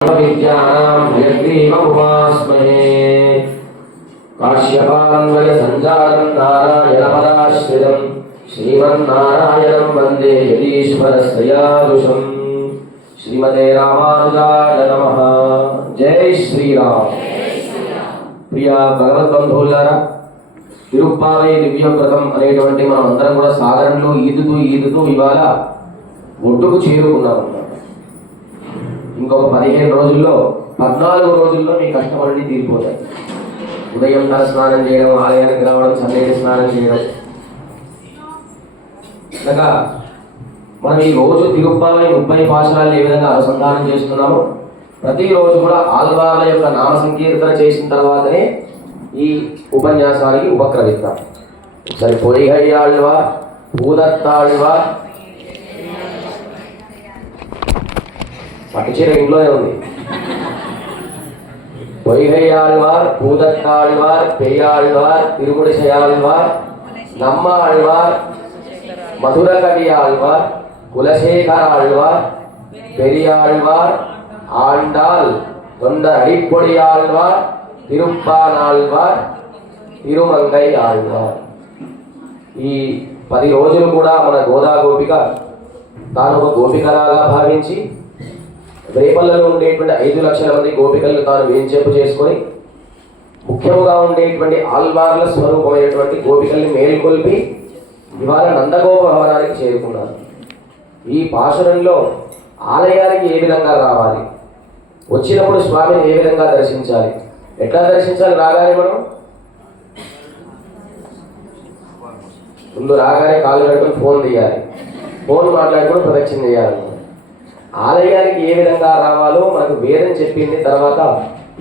विद्यानां हयग्रीवमुपास्महे काश्यपान्वय सञ्जातं नारायणपदाश्रितं श्रीमन्नारायणं वन्दे यतीश्वरस्त्रयादुषं श्रीमते रामानुजाय नमः। जय श्रीराम। प्रिय भगवद्बन्धुవులారా, తిరుప్పావై దివ్యవ్రతం అనేటువంటి మనం అందరం కూడా సాగరంలో ఈదుతూ ఇవాళ ఒడ్డుకు చేరుకున్నాం. ఇంకొక 15 రోజుల్లో 14 రోజుల్లో మీ కష్టపడి తీరిపోతాయి. ఉదయం తల స్నానం చేయడం, ఆలయానికి రావడం, సన్నిధి స్నానం చేయడం. అనగా మనం ఈ రోజు తిరుప్పావై 30 పాశురాలను ఏ విధంగా అనుసంధానం చేస్తున్నామో, ప్రతిరోజు కూడా ఆళ్వార్ల యొక్క నామ సంకీర్తన చేసిన తర్వాతనే ఈ ఉపన్యాసానికి ఉపక్రమిస్తాం. ఒకసారి పొయ్యిగై ఆళ్వార్, భూదత్తాళ్వార్, పట్టుచీర ఇంట్లోనే ఉంది. పొయ్యిగై ఆళ్వార్, భూదత్తాళ్వార్, పెయ్యాళ్వార్, తిరుముడిసై ఆళ్వార్, నమ్మ ఆళ్వార్, మధుర కవి ఆళ్వార్, కులశేఖర ఆళ్వార్, పెరియాళ్వార్, ఆండాల్, తొండ అడిపొడి ఆళ్వార్, తిరుప్పానాళ్వార్, తిరుమంగై ఆళ్వార్. ఈ 10 రోజులు కూడా మన గోదా గోపిక తాను ఒక గోపికలాగా భావించి రేపల్లలో ఉండేటువంటి 5 లక్షల మంది గోపికలను తాను వేంచేపు చేసుకొని ముఖ్యముగా ఉండేటువంటి ఆళ్వార్ల స్వరూపమైనటువంటి గోపికల్ని మేలుకొల్పి ఇవాళ నందగోప భవనానికి చేరుకున్నారు. ఈ పాశురంలో ఆలయానికి ఏ విధంగా రావాలి, వచ్చినప్పుడు స్వామిని ఏ విధంగా దర్శించాలి, ఎట్లా దర్శించాలి? రాగానే మనం ముందు రాగానే కాళ్ళు కట్టుకొని ఫోన్ తీయాలి, ఫోన్ మాట్లాడుకొని ప్రదక్షిణ చేయాలి. ఆలయానికి ఏ విధంగా రావాలో మనకు వేదం చెప్పింది. తర్వాత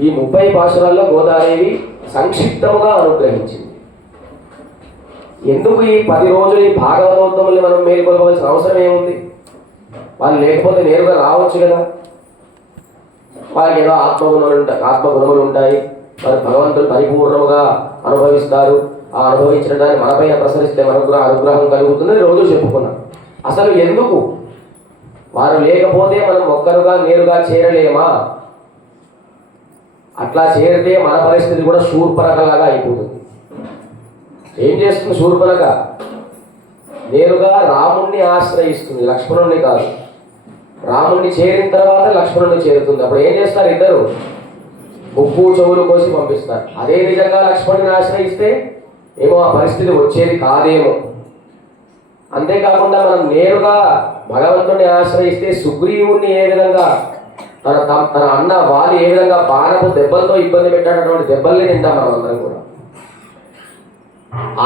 ఈ 30 పాశురాల్లో గోదాదేవి సంక్షిప్తముగా అనుగ్రహించింది. ఎందుకు ఈ 10 రోజులు ఈ భాగవతోత్తముల్ని మనం మేలుకొల్పవలసిన అవసరం ఏముంది? వాళ్ళు లేకపోతే నేరుగా రావచ్చు కదా. వాళ్ళకి ఏదో ఆత్మగుణములు ఉంటాయి, వారు భగవంతుడు పరిపూర్ణముగా అనుభవిస్తారు. ఆ అనుభవించిన దాన్ని మనపైన ప్రసరిస్తే మనకు కూడా అనుగ్రహం కలుగుతుందని రోజు చెప్పుకున్నాం. అసలు ఎందుకు వారు లేకపోతే మనం ఒక్కరుగా నేరుగా చేరలేమా? అట్లా చేరితే మన పరిస్థితి కూడా శూర్పణఖలాగా అయిపోతుంది. ఏం చేస్తుంది శూర్పణఖ? నేరుగా రాముణ్ణి ఆశ్రయిస్తుంది, లక్ష్మణుణ్ణి కాదు. రాముణ్ణి చేరిన తర్వాత లక్ష్మణుణ్ణి చేరుతుంది. అప్పుడు ఏం చేస్తారు? ఇద్దరు ముప్పు చెవులు కోసి పంపిస్తారు. అదే నిజంగా లక్ష్మణుని ఆశ్రయిస్తే ఏమో ఆ పరిస్థితి వచ్చేది కాదేమో. అంతేకాకుండా మనం నేరుగా భగవంతుడిని ఆశ్రయిస్తే సుగ్రీవుణ్ణి ఏ విధంగా తన అన్న వాలి ఏ విధంగా బాణపు దెబ్బలతో ఇబ్బంది పెట్టినటువంటి దెబ్బల్ని తింటాం మనం అందరం కూడా.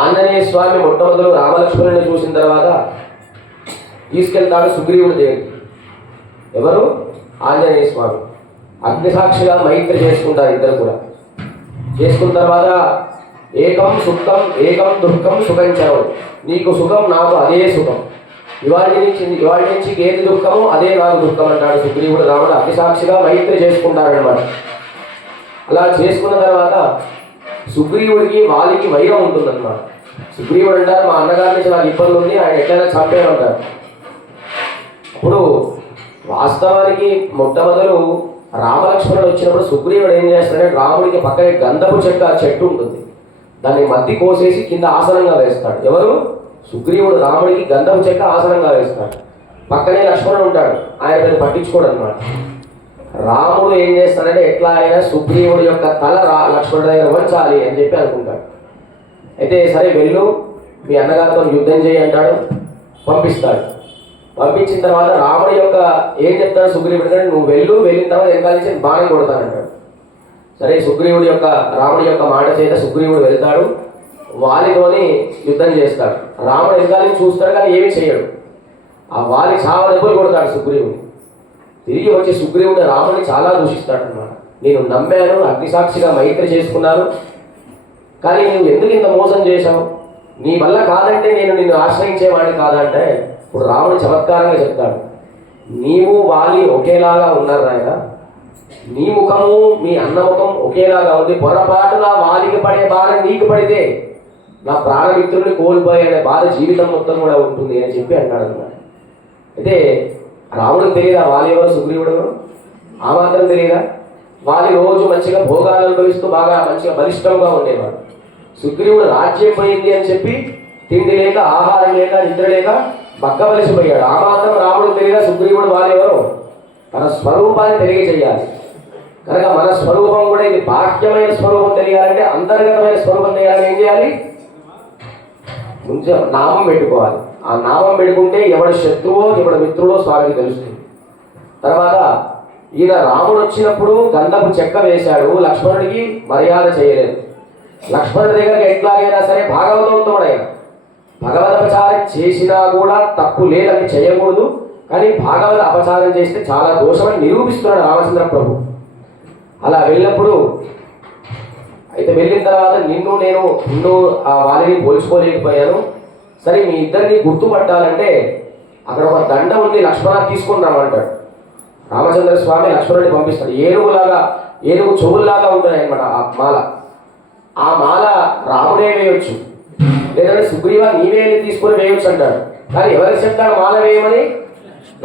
ఆంజనేయ స్వామి మొట్టమొదలు రామలక్ష్మణుని చూసిన తర్వాత తీసుకెళ్తాడు సుగ్రీవుడి దగ్గరికి. ఎవరు? ఆంజనేయ స్వామి. అగ్నిసాక్షిగా మైత్రి చేసుకుంటారు ఇద్దరు కూడా. చేసుకున్న తర్వాత ఏకం సుఖం ఏకం దుఃఖం సుఖం చావు, నీకు సుఖం నాకు అదే సుఖం, ఇవాళ నుంచి ఏది దుఃఖము అదే నాకు దుఃఖం అంటాడు సుగ్రీవుడు. రాముడు అగ్నిసాక్షిగా మైత్రి చేసుకుంటారనమాట. అలా చేసుకున్న తర్వాత సుగ్రీవుడికి వాలికి వైరం ఉంటుందన్నమాట. సుగ్రీవుడు అంటారు, మా అన్నగారి నుంచి నాకు ఇబ్బంది ఉంది, ఆయన ఎట్లయినా చంపేమంటారు. అప్పుడు వాస్తవానికి మొట్టమొదలు రామలక్ష్మణుడు వచ్చినప్పుడు సుగ్రీవుడు ఏం చేస్తాడంటే రాముడికి పక్కనే గంధపు చెట్టు ఉంటుంది, దాన్ని మధ్య కోసేసి కింద ఆసనంగా వేస్తాడు. ఎవరు? సుగ్రీవుడు రాముడికి గంధపు చెక్క ఆసనంగా వేస్తాడు. పక్కనే లక్ష్మణుడు ఉంటాడు, ఆయన పేరు పట్టించుకోడు అనమాట. రాముడు ఏం చేస్తాడంటే ఎట్లా అయినా సుగ్రీవుడి యొక్క తల లక్ష్మణుడి దగ్గర వంచాలి అని చెప్పి అనుకుంటాడు. అయితే సరే వెళ్ళు, మీ అన్నగారితో యుద్ధం చేయి అంటాడు. పంపిస్తాడు. పంపించిన తర్వాత రాముడి యొక్క ఏం చెప్తాడు సుగ్రీవుడి అంటే, నువ్వు వెళ్ళిన తర్వాత వెనకాల నుంచి బాణం కొడతానంటాడు. సరే రాముడి యొక్క మాట చేత సుగ్రీవుడు వెళ్తాడు, వాలితోని యుద్ధం చేస్తాడు. రాముడు వెనకాలని చూస్తాడు కానీ ఏమీ చేయడు. ఆ వాలి చాలా దెబ్బలు కొడతాడు సుగ్రీవుడు. తిరిగి వచ్చి సుగ్రీవుడు రాముడిని చాలా దూషిస్తాడు అనమాట. నేను నమ్మాను, అగ్నిసాక్షిగా మైత్రి చేసుకున్నాను, కానీ నువ్వు ఎందుకు ఇంత మోసం చేశావు? నీ వల్ల కాదంటే నేను నిన్ను ఆశ్రయించేవాడిని కాదంటే ఇప్పుడు రాముడు చమత్కారంగా చెప్తాడు, నీవు వాలి ఒకేలాగా ఉన్నారు నాయన, నీ ముఖము మీ అన్న ముఖం ఒకేలాగా ఉంది, పొరపాటున వాలికి పడే బాధ నీకు పడితే నా ప్రాణమిత్రుడిని కోల్పోయే బాధ జీవితం మొత్తం కూడా ఉంటుంది అని చెప్పి అన్నాడు అన్నమాట. అయితే రాముడికి తెలియదు ఆ వాలి ఎవరు సుగ్రీవుడు ఎవరు. ఆ మాత్రం తెలియదా? వారి రోజు మంచిగా భోగాలు అనుభవిస్తూ బాగా మంచిగా బలిష్టంగా ఉండేవాడు. సుగ్రీవుడు రాజ్యం పోయింది అని చెప్పి తిండి లేక, ఆహారం లేక, నిద్ర లేక బక్కవలసిపోయాడు. ఆ మాత్రం రాముడు తెలియదా సుగ్రీవుడు వారెవరు? తన స్వరూపాన్ని తెలియజేయాలి. కనుక మన స్వరూపం కూడా ఇది బాహ్యమైన స్వరూపం తెలియాలంటే అంతర్గతమైన స్వరూపం తెలియాలని ఏం చేయాలి? ముందు నామం పెట్టుకోవాలి. ఆ నామం పెట్టుకుంటే ఎవడు శత్రువో ఎవడు మిత్రుడో స్వామికి తెలుస్తుంది. తర్వాత ఈయన రాముడు వచ్చినప్పుడు గంధపు చెక్క వేశాడు, లక్ష్మణుడికి మర్యాద చేయలేదు. లక్ష్మణుడి దగ్గరికి ఎట్లాగైనా సరే భాగవతోత్తముడైన భగవద్ అపచారం చేసినా కూడా తప్పు లేదని చేయకూడదు, కానీ భాగవత అపచారం చేస్తే చాలా దోషమని నిరూపిస్తున్నాడు రామచంద్ర ప్రభు. అలా వెళ్ళినప్పుడు అయితే వెళ్ళిన తర్వాత నిన్ను ఆ వారిని పోల్చుకోలేకపోయాను. సరే మీ ఇద్దరిని గుర్తుపట్టాలంటే అక్కడ ఒక దండ ఉంది, లక్ష్మణ తీసుకుని రమ్మంటాడు. రామచంద్ర స్వామి లక్ష్మణుడిని పంపిస్తాడు. ఏనుగు చెవుల్లాగా ఉంటాయి అన్నమాట ఆ మాల. ఆ మాల రాముడే వేయొచ్చు, లేదంటే సుగ్రీవ నీవే తీసుకొని వేయొచ్చు అంటాడు. కానీ ఎవరికి చెప్తాడు మాల వేయమని?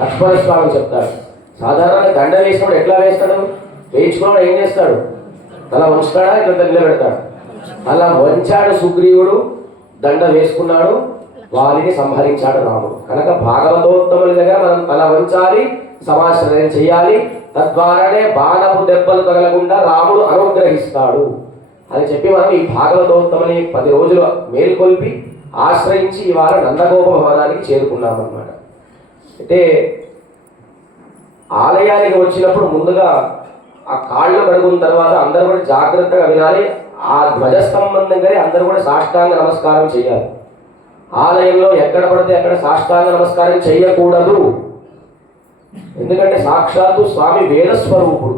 లక్ష్మణ స్వామి చెప్తాడు. సాధారణంగా దండ వేసినప్పుడు ఎట్లా వేస్తాడు? వేయించుకున్నప్పుడు ఏం చేస్తాడు? తల వంచుతాడా, ఇట్లా నిలబెడతాడు. అలా వంచాడు సుగ్రీవుడు, దండ వేసుకున్నాడు, వారిని సంహరించాడు రాముడు. కనుక భాగవతోత్తముల దగ్గర మనం తల వంచాలి, సమాశ్రయం చేయాలి. తద్వారానే బాణపు దెబ్బలు తగలకుండా రాముడు అనుగ్రహిస్తాడు అని చెప్పి మనం ఈ భాగవతోత్తముని 10 రోజులు మేలుకొల్పి ఆశ్రయించి ఇవాళ నందగోప భవనానికి చేరుకున్నామన్నమాట. అయితే ఆలయానికి వచ్చినప్పుడు ముందుగా ఆ కాళ్ళు కడుగున్న తర్వాత అందరూ కూడా జాగ్రత్తగా వినాలి. ఆ ధ్వజస్తంభం దగ్గరే అందరూ కూడా సాష్టాంగ నమస్కారం చేయాలి. ఆలయంలో ఎక్కడ పడితే అక్కడ సాష్టాంగ నమస్కారం చేయకూడదు. ఎందుకంటే సాక్షాత్తు స్వామి వేదస్వరూపుడు,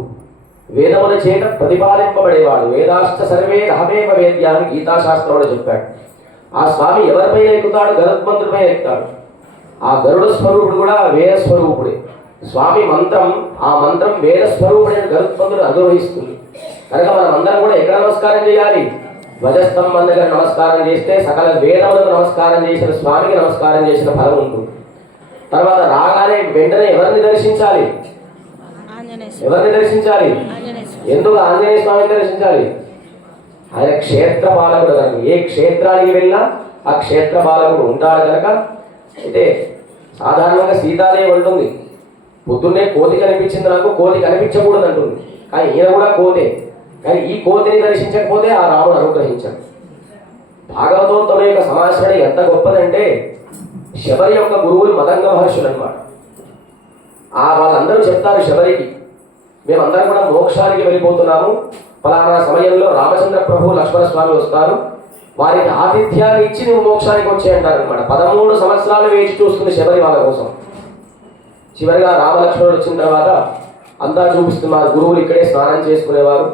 వేదముల చేత ప్రతిపాదింపబడేవాడు. వేదాశ్చ సర్వే రహమేవ వేద్యాన్ని గీతాశాస్త్రంలో చెప్పాడు. ఆ స్వామి ఎవరిపైన ఎక్కుతాడు? గరుత్మంతుడిపైన ఎక్కుతాడు. ఆ గరుడ స్వరూపుడు కూడా వేద స్వరూపుడే. స్వామి మంత్రం, ఆ మంత్రం వేద స్వరూపుడైన గరుత్మంతుడు అనుగ్రహిస్తుంది. కనుక మనం అందరం కూడా ఎక్కడ నమస్కారం చేయాలి? ధ్వజస్తంభం దగ్గర నమస్కారం చేస్తే సకల వేదములకు నమస్కారం చేసిన స్వామికి నమస్కారం చేసిన ఫలం ఉంటుంది. తర్వాత రాగానే వెంటనే ఎవరిని దర్శించాలి? ఎవరిని దర్శించాలి? ఎందుకు ఆంజనేయ స్వామిని దర్శించాలి? ఆయన క్షేత్ర పాలకుడు కనుక, ఏ క్షేత్రానికి వెళ్ళినా ఆ క్షేత్ర పాలకుడు ఉంటాడు కనుక. అయితే సాధారణంగా సీతాదేవి ఉంటుంది, పొద్దున్నే కోతి కనిపించింది నాకు, కోతి కనిపించకూడదు అంటుంది. కానీ ఈయన కూడా కోతే, కానీ ఈ కోతిని దర్శించకపోతే ఆ రాముడు అనుగ్రహించాడు. భాగవతోత్తమ యొక్క సమాచరణ ఎంత గొప్పదంటే శబరి యొక్క గురువులు మదంగ మహర్షులు అనమాట. వాళ్ళందరూ చెప్తారు శబరికి, మేమందరం కూడా మోక్షానికి వెళ్ళిపోతున్నాము, ఫలానా సమయంలో రామచంద్ర ప్రభు లక్ష్మణ స్వామి వస్తారు, వారికి ఆతిథ్యాన్ని ఇచ్చి నువ్వు మోక్షానికి వచ్చేయంటారు అనమాట. 13 సంవత్సరాలు వేచి చూస్తుంది శబరి వాళ్ళ కోసం. చివరిగా రామలక్ష్మణుడు వచ్చిన తర్వాత అంతా చూపిస్తుంది, మా గురువులు ఇక్కడే స్నానం చేసుకునేవారు,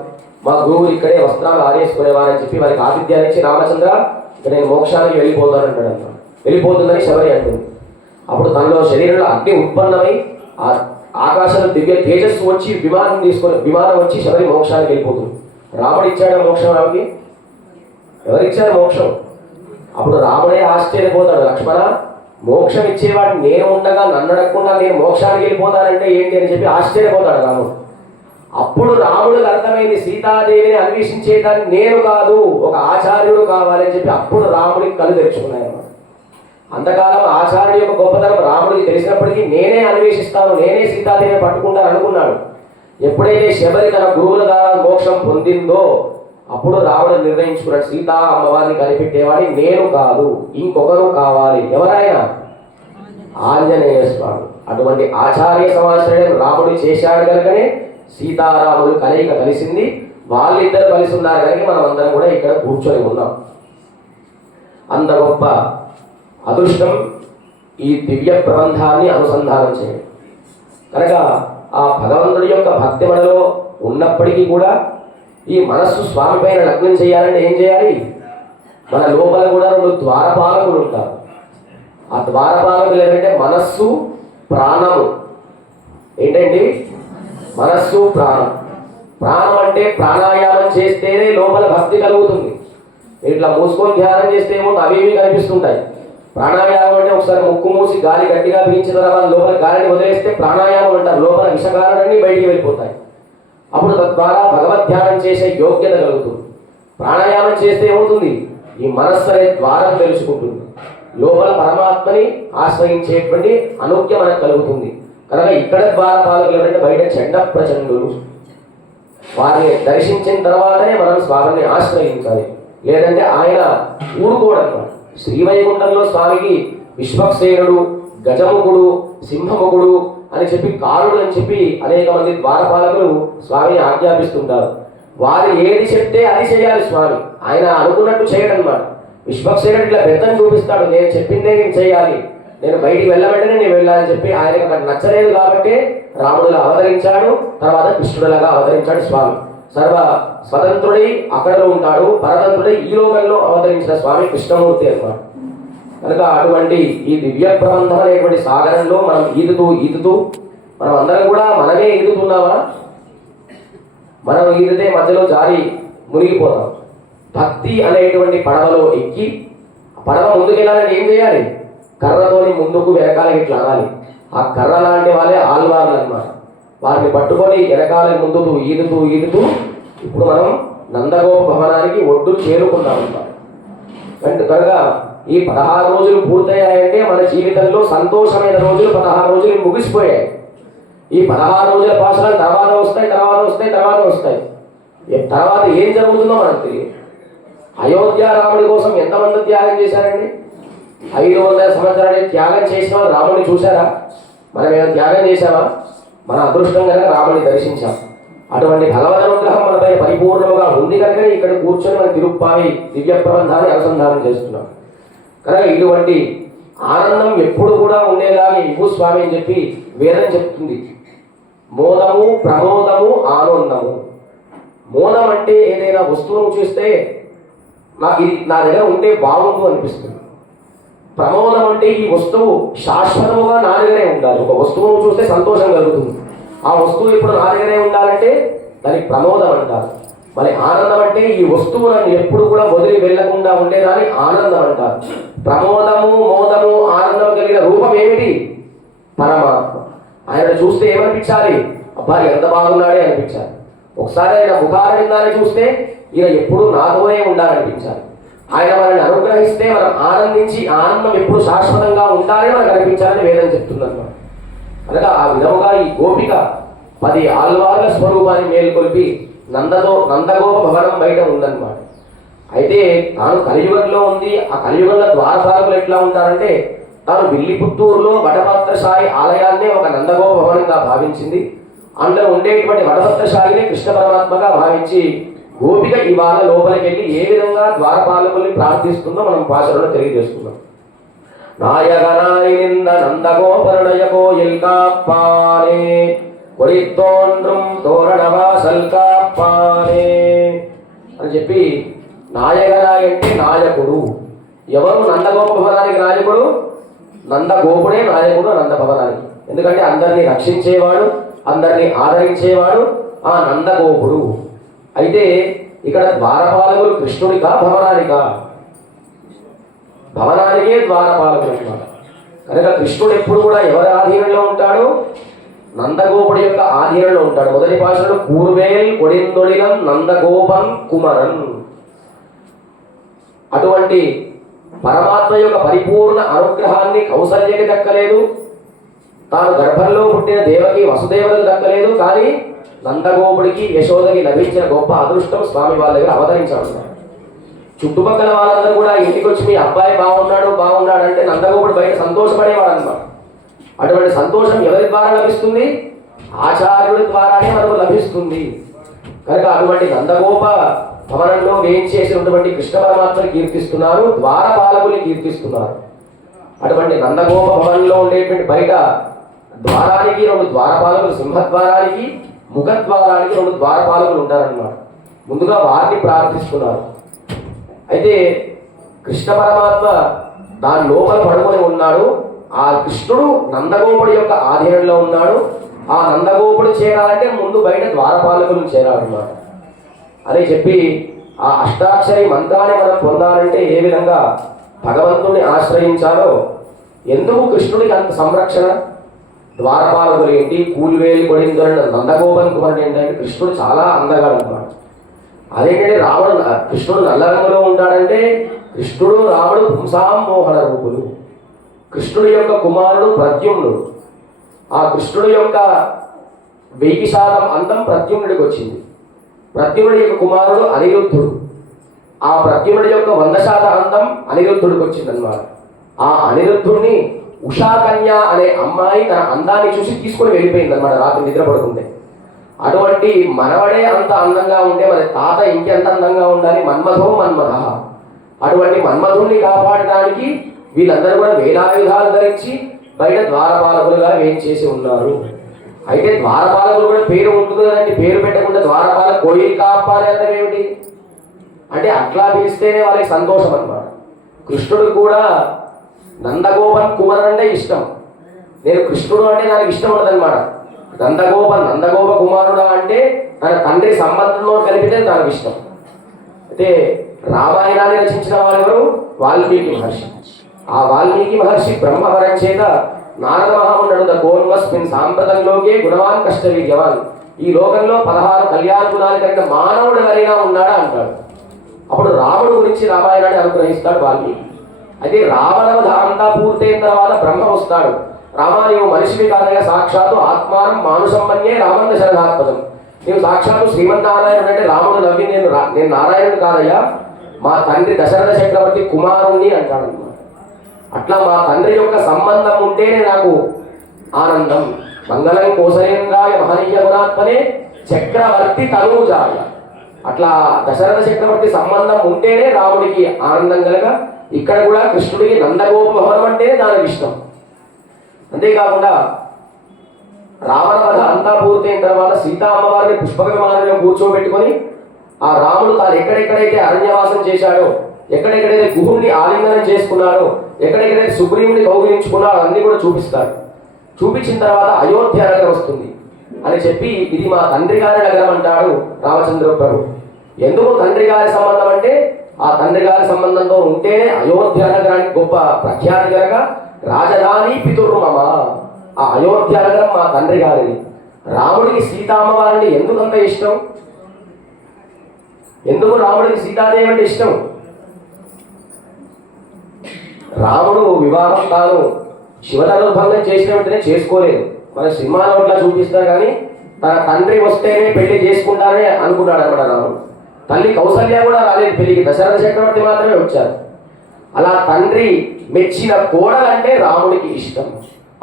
మా గురువులు ఇక్కడే వస్త్రాలు ఆరేసుకునేవారు అని చెప్పి వారికి ఆతిథ్యాన్ని ఇచ్చి రామచంద్ర ఇక నేను మోక్షానికి వెళ్ళిపోతాను అంటాడు అనమాట. వెళ్ళిపోతుందని శబరి అంటుంది. అప్పుడు తనలో శరీరంలో అగ్ని ఉత్పన్నమై ఆకాశంలో దివ్య తేజస్సు వచ్చి విమానం వచ్చి శబరి మోక్షానికి వెళ్ళిపోతుంది. రాముడు ఇచ్చాడు మోక్షం ఆమెకి? ఎవరిచ్చారు మోక్షం? అప్పుడు రాముడే ఆశ్చర్యపోతాడు, లక్ష్మణ మోక్షం ఇచ్చేవాడిని నేను ఉండగా నన్ను అడగకుండా నేను మోక్షానికి వెళ్ళిపోతానంటే ఏంటి అని చెప్పి ఆశ్చర్యపోతాడు రాముడు. అప్పుడు రాముడికి అర్థమైంది, సీతాదేవిని అన్వేషించేదాన్ని నేను కాదు, ఒక ఆచార్యుడు కావాలని చెప్పి అప్పుడు రాముడికి కళ్ళు తెరుచుకున్నాయి అన్నమాట. అంతకాలం ఆచార్యుడి యొక్క గొప్పతనం రాముడికి తెలిసినప్పటికీ నేనే అన్వేషిస్తాను, నేనే సీతాదేవిని పట్టుకుంటాను అనుకున్నాడు. ఎప్పుడైతే శబరి తన గురువుల ద్వారా మోక్షం పొందిందో అప్పుడు రాముడు నిర్ణయించుకున్నాడు, సీతా అమ్మవారిని కనిపెట్టేవాడి నేను కాదు, ఇంకొకరు కావాలి. ఎవరైనా? ఆంజనేయ స్వామి. అటువంటి ఆచార్య సమాశ్రయం రాముడు చేశాడు కనుకనే సీతారాముడు కలయిక కలిసింది. వాళ్ళిద్దరు కలిసి ఉన్నారు కనుక మనం అందరం కూడా ఇక్కడ కూర్చొని ఉన్నాం. అంత గొప్ప అదృష్టం ఈ దివ్య ప్రబంధాన్ని అనుసంధానం చేయడం. కనుక ఆ భగవంతుడి యొక్క భక్తి మనలో ఉన్నప్పటికీ కూడా ఈ మనస్సు స్వామి పైన లగ్నం చేయాలంటే ఏం చేయాలి? మన లోపల కూడా 2 ద్వారపాలకులు ఉంటారు. ఆ ద్వారపాలకులు ఏంటంటే మనస్సు, ప్రాణము. ఏంటండి? మనస్సు, ప్రాణం. ప్రాణం అంటే ప్రాణాయామం చేస్తేనే లోపల భక్తి కలుగుతుంది. ఇట్లా మూసుకొని ధ్యానం చేస్తే ఏమో అవి ఇవి కనిపిస్తుంటాయి. ప్రాణాయామం అంటే ఒకసారి ముక్కు మూసి గాలి గట్టిగా పీల్చిన తర్వాత లోపల గాలిని వదిలేస్తే ప్రాణాయామం అంటారు. లోపల విషకాలన్నీ బయటికి వెళ్ళిపోతాయి. అప్పుడు తద్వారా భగవద్ ధ్యానం చేసే యోగ్యత కలుగుతుంది. ప్రాణాయామం చేస్తే ఏమవుతుంది? ఈ మనస్సు అనే ద్వారం తెలుసుకుంటుంది. లోపల పరమాత్మని ఆశ్రయించేటువంటి అనుజ్ఞ మనకు కలుగుతుంది. కనుక ఇక్కడ ద్వారపాలకులు ఎవరంటే బయట చండ ప్రచండులు. వారిని దర్శించిన తర్వాతనే మనం స్వామిని ఆశ్రయించాలి. లేదంటే ఆయన ఊరుకోవడం. శ్రీవైకుంఠంలో స్వామికి విశ్వక్సేనుడు, గజముఖుడు, సింహముఖుడు అని చెప్పి, కారుడు అని చెప్పి అనేక మంది ద్వారపాలకులు స్వామిని ఆజ్ఞాపిస్తుంటారు. వారు ఏది చెప్తే అది చేయాలి స్వామి. ఆయన అనుకున్నట్టు చేయడం అన్నమాట. విశ్వక్సేనుడు ఇట్లా బెత్తని చూపిస్తాడు, నేను చెప్పిందే నేను చేయాలి, నేను బయటికి వెళ్ళమంటేనే నేను వెళ్ళాలని చెప్పి ఆయనకు అక్కడ నచ్చలేదు కాబట్టి రాముడుగా అవతరించాడు. తర్వాత కృష్ణుడులాగా అవతరించాడు స్వామి. సర్వ స్వతంత్రుడై అక్కడలో ఉంటాడు, పరతంత్రుడై ఈ లోకంలో అవతరించిన స్వామి కృష్ణమూర్తి అన్నమాట. కనుక అటువంటి ఈ దివ్య ప్రబంధం అనేటువంటి సాగరంలో మనం ఈదుతూ మనం అందరం కూడా మనమే ఈదుతున్నామా? మనం ఈదితే మధ్యలో జారి మునిగిపోతాం. భక్తి అనేటువంటి పడవలో ఎక్కి పడవ ముందుకు వెళ్ళాలంటే ఏం చేయాలి? కర్రతోని ముందుకు వెనకాల ఇట్లా అనాలి. ఆ కర్ర లాంటి వాళ్ళే ఆల్వార్లు అన్నమాట. వారిని పట్టుకొని వెనకాల ముందుకు ఈదుతూ ఇప్పుడు మనం నందగోప భవనానికి ఒడ్డు చేరుకున్నాం అన్నమాట. కనుక ఈ 16 రోజులు పూర్తయ్యాయంటే మన జీవితంలో సంతోషమైన రోజులు 16 రోజులు ముగిసిపోయాయి. ఈ 16 రోజుల పాసనాలు తర్వాత వస్తాయి. తర్వాత ఏం జరుగుతుందో మనకు తెలియదు. అయోధ్య రాముడి కోసం ఎంతమంది త్యాగం చేశారండి? 500 సంవత్సరాలు త్యాగం చేసిన వాళ్ళు రాముడిని చూశారా? మనం ఏమైనా త్యాగం చేశామా? మన అదృష్టం కనుక రాముడిని దర్శించాం. అటువంటి భగవద్ అనుగ్రహం మనపై పరిపూర్ణంగా ఉంది కనుక ఇక్కడ కూర్చొని మన తిరుప్పావి దివ్య ప్రబంధాన్ని అనుసంధానం చేస్తున్నాం. కనుక ఇటువంటి ఆనందం ఎప్పుడు కూడా ఉండేలాగా ఇవ్వు స్వామి అని చెప్పి వేదం చెప్తుంది. మోదము, ప్రమోదము, ఆనందము. మోదం అంటే ఏదైనా వస్తువును చూస్తే నాకు ఇది నా దగ్గర ఉంటే బాగుండు అనిపిస్తుంది. ప్రమోదం అంటే ఈ వస్తువు శాశ్వతముగా నా దగ్గరే ఉండాలి. ఒక వస్తువును చూస్తే సంతోషం కలుగుతుంది. ఆ వస్తువు ఇప్పుడు నా దగ్గరే ఉండాలంటే దానికి ప్రమోదం అంటారు. మరి ఆనందం అంటే ఈ వస్తువులను ఎప్పుడు కూడా వదిలి వెళ్లకుండా ఉండేదాన్ని ఆనందం అంటారు. ప్రమోదము, మోదము, ఆనందం కలిగిన రూపం ఏమిటి? పరమాత్మ. ఆయన చూస్తే ఏమనిపించాలి? అబ్బా ఎంత బాగున్నాడే అనిపించాలి. ఒకసారి ఆయన ముఖారవిందాన్ని చూస్తే ఈయన ఎప్పుడు నాతోనే ఉండాలనిపించాలి. ఆయన మనల్ని అనుగ్రహిస్తే మనం ఆనందించి ఆనందం ఎప్పుడు శాశ్వతంగా ఉండాలని మనకు అనిపించాలని వేదం చెప్తుందన్నమాట. అనగా ఆ విధముగా ఈ గోపిక 10 ఆళ్వార్ల స్వరూపాన్ని మేల్కొల్పి నందగోప భవనం బయట ఉందన్నమాట. అయితే తాను కలియుగంలో ఉంది. ఆ కలియుగంలో ద్వారపాలకులు ఎట్లా ఉంటారంటే తాను విల్లిపుత్తూరులో వటభద్రశాయి ఆలయాన్నే ఒక నందగోప భవనంగా భావించింది. అందులో ఉండేటువంటి వటభద్రశాయిని కృష్ణ పరమాత్మగా భావించి గోపిక ఇవాళ లోపలికి వెళ్ళి ఏ విధంగా ద్వారపాలకుల్ని ప్రార్థిస్తుందో మనం భాషలో తెలియజేస్తున్నాం. நாயகனாயிந்த நந்தகோபருடைய கோயில் காப்பானே, கொடித்தோன்றும் தோரணவாசல் కాపానే అని చెప్పి నాయగనాయ అంటే నాయకుడు. ఎవరు? నందగోప భవనానికి నాయకుడు. నందగోపుడే నాయకుడు నంద భవనానికి. ఎందుకంటే అందరినీ రక్షించేవాడు, అందరినీ ఆదరించేవాడు ఆ నందగోపుడు. అయితే ఇక్కడ ద్వారపాలకులు కృష్ణుడికా భవనానికా? భవనానికే ద్వారపాలకులు అన్నమాట. కనుక కృష్ణుడు ఎప్పుడు కూడా ఎవరి ఆధీనంలో ఉంటాడు? నందగోపుడి యొక్క ఆధీనంలో ఉంటాడు. మొదటి భాషలో పూర్వేల్ కొడిందొడిలం నందగోపం కుమరన్. అటువంటి పరమాత్మ యొక్క పరిపూర్ణ అనుగ్రహాన్ని కౌసల్యకి దక్కలేదు, తాను గర్భంలో పుట్టిన దేవకి వసుదేవులకు దక్కలేదు. కానీ నందగోపుడికి యశోదకి లభించిన గొప్ప అదృష్టం స్వామి వాళ్ళ దగ్గర అవతరించాడు. చుట్టుపక్కల వాళ్ళందరూ కూడా ఇంటికి వచ్చి మీ అబ్బాయి బాగున్నాడు అంటే నందగోపుడు బయట సంతోషపడేవాడు అన్నమాట. అటువంటి సంతోషం ఎవరి ద్వారా లభిస్తుంది? ఆచార్యుడి ద్వారానే మనకు లభిస్తుంది. కనుక అటువంటి నందగోప భవనంలో వేయించేసినటువంటి కృష్ణ పరమాత్మని కీర్తిస్తున్నారు, ద్వారపాలకుల్ని కీర్తిస్తున్నారు. అటువంటి నందగోప భవనంలో ఉండేటువంటి బయట ద్వారానికి 2 ద్వారపాలకులు, సింహద్వారానికి ముఖద్వారానికి 2 ద్వారపాలకులు ఉంటారన్నమాట. ముందుగా వారిని ప్రార్థిస్తున్నారు. అయితే కృష్ణ పరమాత్మ దాని లోపల పడుకొని ఉన్నాడు. ఆ కృష్ణుడు నందగోపుడి యొక్క ఆధీనంలో ఉన్నాడు. ఆ నందగోపుడు చేరాలంటే ముందు బయట ద్వారపాలకులను చేరాలన్నమాట. అని చెప్పి ఆ అష్టాక్షరి మంత్రాన్ని మనం పొందాలంటే ఏ విధంగా భగవంతుని ఆశ్రయించాలో, ఎందుకు కృష్ణుడికి అంత సంరక్షణ? ద్వారపాలకులు ఏంటి, కూలివేలి కొడిందని నందగోపన్ కుమారుడు ఏంటంటే కృష్ణుడు చాలా అందగాడు అన్నమాట. అదేంటంటే కృష్ణుడు నల్ల రంగులో ఉంటాడంటే కృష్ణుడు రాముడు పుంసాం మోహన రూపులు. కృష్ణుడి యొక్క కుమారుడు ప్రద్యుమ్నుడు. ఆ కృష్ణుడి యొక్క 1000 శాతం అందం ప్రద్యుమ్నుడికి వచ్చింది. ప్రద్యుమ్నుడి యొక్క కుమారుడు అనిరుద్ధుడు. ఆ ప్రద్యుమ్నుడి యొక్క 100 శాతం అందం అనిరుద్ధుడికి వచ్చిందన్నమాట. ఆ అనిరుద్ధుడిని ఉషాకన్య అనే అమ్మాయి తన అందాన్ని చూసి తీసుకొని వెళ్ళిపోయింది అన్నమాట రాత్రి నిద్రపడుతుంటే. అటువంటి మనవడే అంత అందంగా ఉంటే మరి తాత ఇంకెంత అందంగా ఉండాలి? మన్మథో మన్మథ. అటువంటి మన్మధుణ్ణి కాపాడడానికి వీళ్ళందరూ కూడా వేలాయుధాలు ధరించి బయట ద్వారపాలకులుగా వేయించేసి ఉన్నారు. అయితే ద్వారపాలకులు కూడా పేరు ఉంటుంది కదండి, పేరు పెట్టకుండా ద్వారపాలక కోయిల్ కాపాలి అంటే ఏమిటి అంటే అట్లా పిలిస్తేనే వాళ్ళకి సంతోషం అన్నమాట. కృష్ణుడు కూడా నందగోపన్ కుమార్ అంటే ఇష్టం. నేను కృష్ణుడు అంటే నాకు ఇష్టం ఉండదన్నమాట. నందగోప కుమారుడా అంటే తన తండ్రి సంబంధంలో కలిపితే నాకు ఇష్టం. అయితే రామాయణాన్ని రచించిన వారెవరు? వాల్మీకి మహర్షి. ఆ వాల్మీకి మహర్షి బ్రహ్మవరం చేత నారద మహామునుడు కోన్వస్మిన్ సాంప్రదంలోకే గుణవాన్ కష్టవీర్యవాన్. ఈ లోకంలో 16 కళ్యాణ గుణాలు కలిగిన మానవుడు ఎవరైనా ఉన్నాడా అంటాడు. అప్పుడు రాముడు గురించి రామాయణాన్ని అనుగ్రహిస్తాడు వాల్మీకి. అయితే రావణవధ అంతా పూర్తయిన తర్వాత బ్రహ్మ వస్తాడు. రామా, నీవు మనిషివి కాదయ్యా, సాక్షాత్తు ఆత్మానం మానుషం మన్యే రామన్న శరణాత్మజం. నీవు సాక్షాత్తు శ్రీమన్నారాయణుడు అంటే రాముడు నవ్వి నేను నారాయణుడు కాదయ్యా, మా తండ్రి దశరథ చక్రవర్తి కుమారుణ్ణి అంటాడు అన్నమాట. అట్లా మా తండ్రి యొక్క సంబంధం ఉంటేనే నాకు ఆనందం. మంగళం కోసలేంద్రాయ మహనీయ గుణాత్మనే చక్రవర్తి తనూజాయ. అట్లా దశరథ చక్రవర్తి సంబంధం ఉంటేనే రాముడికి ఆనందం కలగ. ఇక్కడ కూడా కృష్ణుడికి నందగోప భవనం అంటేనే దానికి ఇష్టం. అంతేకాకుండా రావణ వధ అంతా పూర్తయిన తర్వాత సీతా అమ్మవారిని పుష్పక విమానంలో కూర్చోబెట్టుకొని ఆ రాముడు తాను ఎక్కడెక్కడైతే అరణ్యవాసం చేశాడో, ఎక్కడెక్కడైతే గుహుడిని ఆలింగనం చేసుకున్నాడో, ఎక్కడెక్కడైతే సుగ్రీవుని కౌగిలించుకున్నాడో అన్ని కూడా చూపిస్తాడు. చూపించిన తర్వాత అయోధ్య నగరం వస్తుంది అని చెప్పి ఇది మా తండ్రి గారి నగరం అంటాడు రామచంద్ర ప్రభు. ఎందుకు తండ్రి గారి సంబంధం అంటే ఆ తండ్రి గారి సంబంధంతో ఉంటేనే అయోధ్య నగరానికి గొప్ప ప్రఖ్యాతి కనుక రాజధాని పితుర్మమ. ఆ అయోధ్య నగరం మా తండ్రి గారిది. రాముడికి సీతామ్మవారిని ఎందుకంత ఇష్టం? ఎందుకు రాముడికి సీతాదేవి అంటే ఇష్టం? రాముడు వివాహం తాను శివధనుర్భంగం చేసిన వెంటనే చేసుకోలేదు. మన సినిమాలో అట్లా చూపిస్తారు కానీ తన తండ్రి వస్తేనే పెళ్లి చేసుకుంటానని అనుకున్నాడు అనమాట రాముడు. తల్లి కౌసల్య కూడా రాలేదు పెళ్లికి, దశరథ చక్రవర్తి మాత్రమే వచ్చారు. అలా తండ్రి మెచ్చిన కోడలంటే రాముడికి ఇష్టం.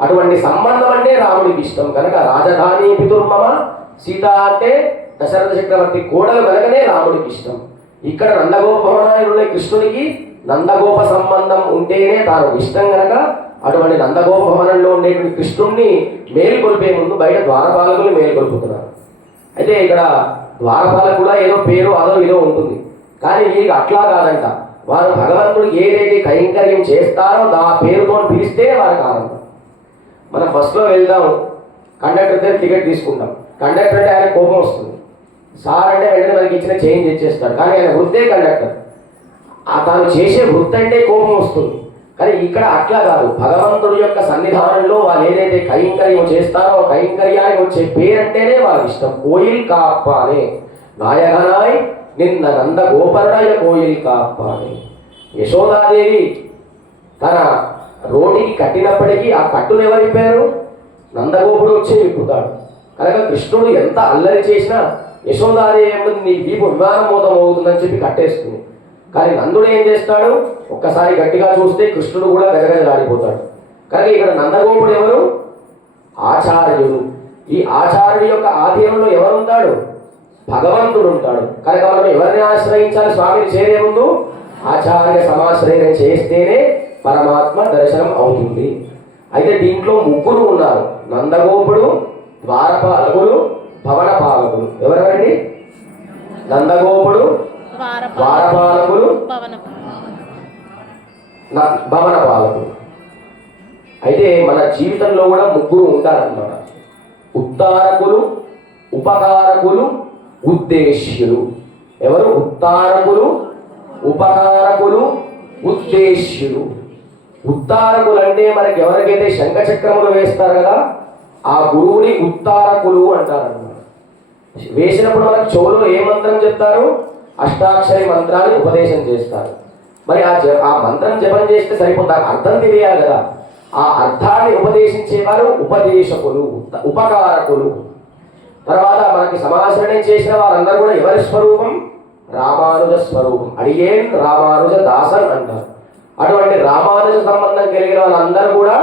అటువంటి సంబంధం అంటే రాముడికి ఇష్టం కనుక రాజధాని పితుర్మమ సీత అంటే దశరథ చక్రవర్తి కోడలు కనుకనే రాముడికి ఇష్టం. ఇక్కడ నందగోప భవనాలు కృష్ణుడికి నందగోప సంబంధం ఉంటేనే తాను ఇష్టం కనుక అటువంటి నందగోప భవనంలో ఉండేటువంటి కృష్ణుడిని మేలుకొల్పే ముందు బయట ద్వారపాలకులు మేలుకొల్పుతున్నారు. అయితే ఇక్కడ ద్వారపాలకు కూడా ఏదో పేరు అదో ఇదో ఉంటుంది, కానీ వీరికి అట్లా కాదంట. వారు భగవంతుడికి ఏదైతే కైంకర్యం చేస్తారో ఆ పేరుతో పిలిస్తే వారికి ఆనందం. మనం బస్సులో వెళ్దాం, కండక్టర్ దగ్గర టికెట్ తీసుకుంటాం. కండక్టర్ అంటే ఆయన కోపం వస్తుంది, సార్ అంటే వెంటనే మనకి ఇచ్చిన చేంజ్ ఇచ్చేస్తాడు. కానీ ఆయన వృత్తే కండక్టర్, తాను చేసే వృత్తి అంటే కోపం వస్తుంది. కానీ ఇక్కడ అట్లా కాదు. భగవంతుడి యొక్క సన్నిధానంలో వాళ్ళు ఏదైతే కైంకర్యం చేస్తారో కైంకర్యానికి వచ్చే పేరంటేనే వాళ్ళకి ఇష్టం. కోయిల్ కాపానే నాయకనాయ్ నిన్న నంద గోపరుడయ కోయిల్ కాపానే. యశోదాదేవి తన రోటికి కట్టినప్పటికీ ఆ కట్టును ఎవరు విప్పారు? నందగోపుడు వచ్చి విప్పుతాడు. కనుక కృష్ణుడు ఎంత అల్లరి చేసినా యశోదాదేవి నీ దీపు విమానం మోతం అవుతుందని చెప్పి కట్టేస్తుంది. కానీ నందుడు ఏం చేస్తాడు? ఒక్కసారి గట్టిగా చూస్తే కృష్ణుడు కూడా గజగజలాడిపోతాడు. కనుక ఇక్కడ నందగోపుడు ఎవరు? ఆచార్యుడు. ఈ ఆచార్యుడి యొక్క ఆధీనంలో ఎవరు ఉంటాడు? భగవంతుడు ఉంటాడు. కనుక మనం ఎవరిని ఆశ్రయించాలి? స్వామిని చేరే ముందు ఆచార్య సమాశ్రయం చేస్తేనే పరమాత్మ దర్శనం అవుతుంది. అయితే దీంట్లో ముగ్గురు ఉన్నారు: నందగోపుడు, ద్వారపాలకుడు, భవనపాలకుడు. ఎవరండి? నందగోపుడు, ద్వారపాలకుడు, భవనపాలకుడు. అయితే మన జీవితంలో కూడా ముగ్గురు ఉంటారన్నమాట: ఉత్తారకులు, ఉపకారకులు, ఉద్దేశ్యులు. ఎవరు? ఉత్తారకులు, ఉపకారకులు, ఉద్దేశ్యుడు. ఉత్తారకులు అంటే మనకి ఎవరికైతే శంఖచక్రములు వేస్తారు కదా, ఆ గురువుని ఉత్తారకులు అంటారన్నమాట. వేసినప్పుడు మనకు చెవులో ఏ మంత్రం చెప్తారు? అష్టాక్షరి మంత్రాన్ని ఉపదేశం చేస్తారు. మరి ఆ మంత్రం జపం చేస్తే సరిపోతుంది, అర్థం తెలియాలి కదా. ఆ అర్థాన్ని ఉపదేశించేవారు ఉపదేశకులు, ఉపకారకులు. తర్వాత మనకి సమాచరణం చేసిన వారందరూ కూడా ఎవరి స్వరూపం? రామానుజ స్వరూపం. అడిగేన్ రామానుజ దాసన్ అంటారు. అటువంటి రామానుజ సంబంధం కలిగిన వాళ్ళందరూ కూడా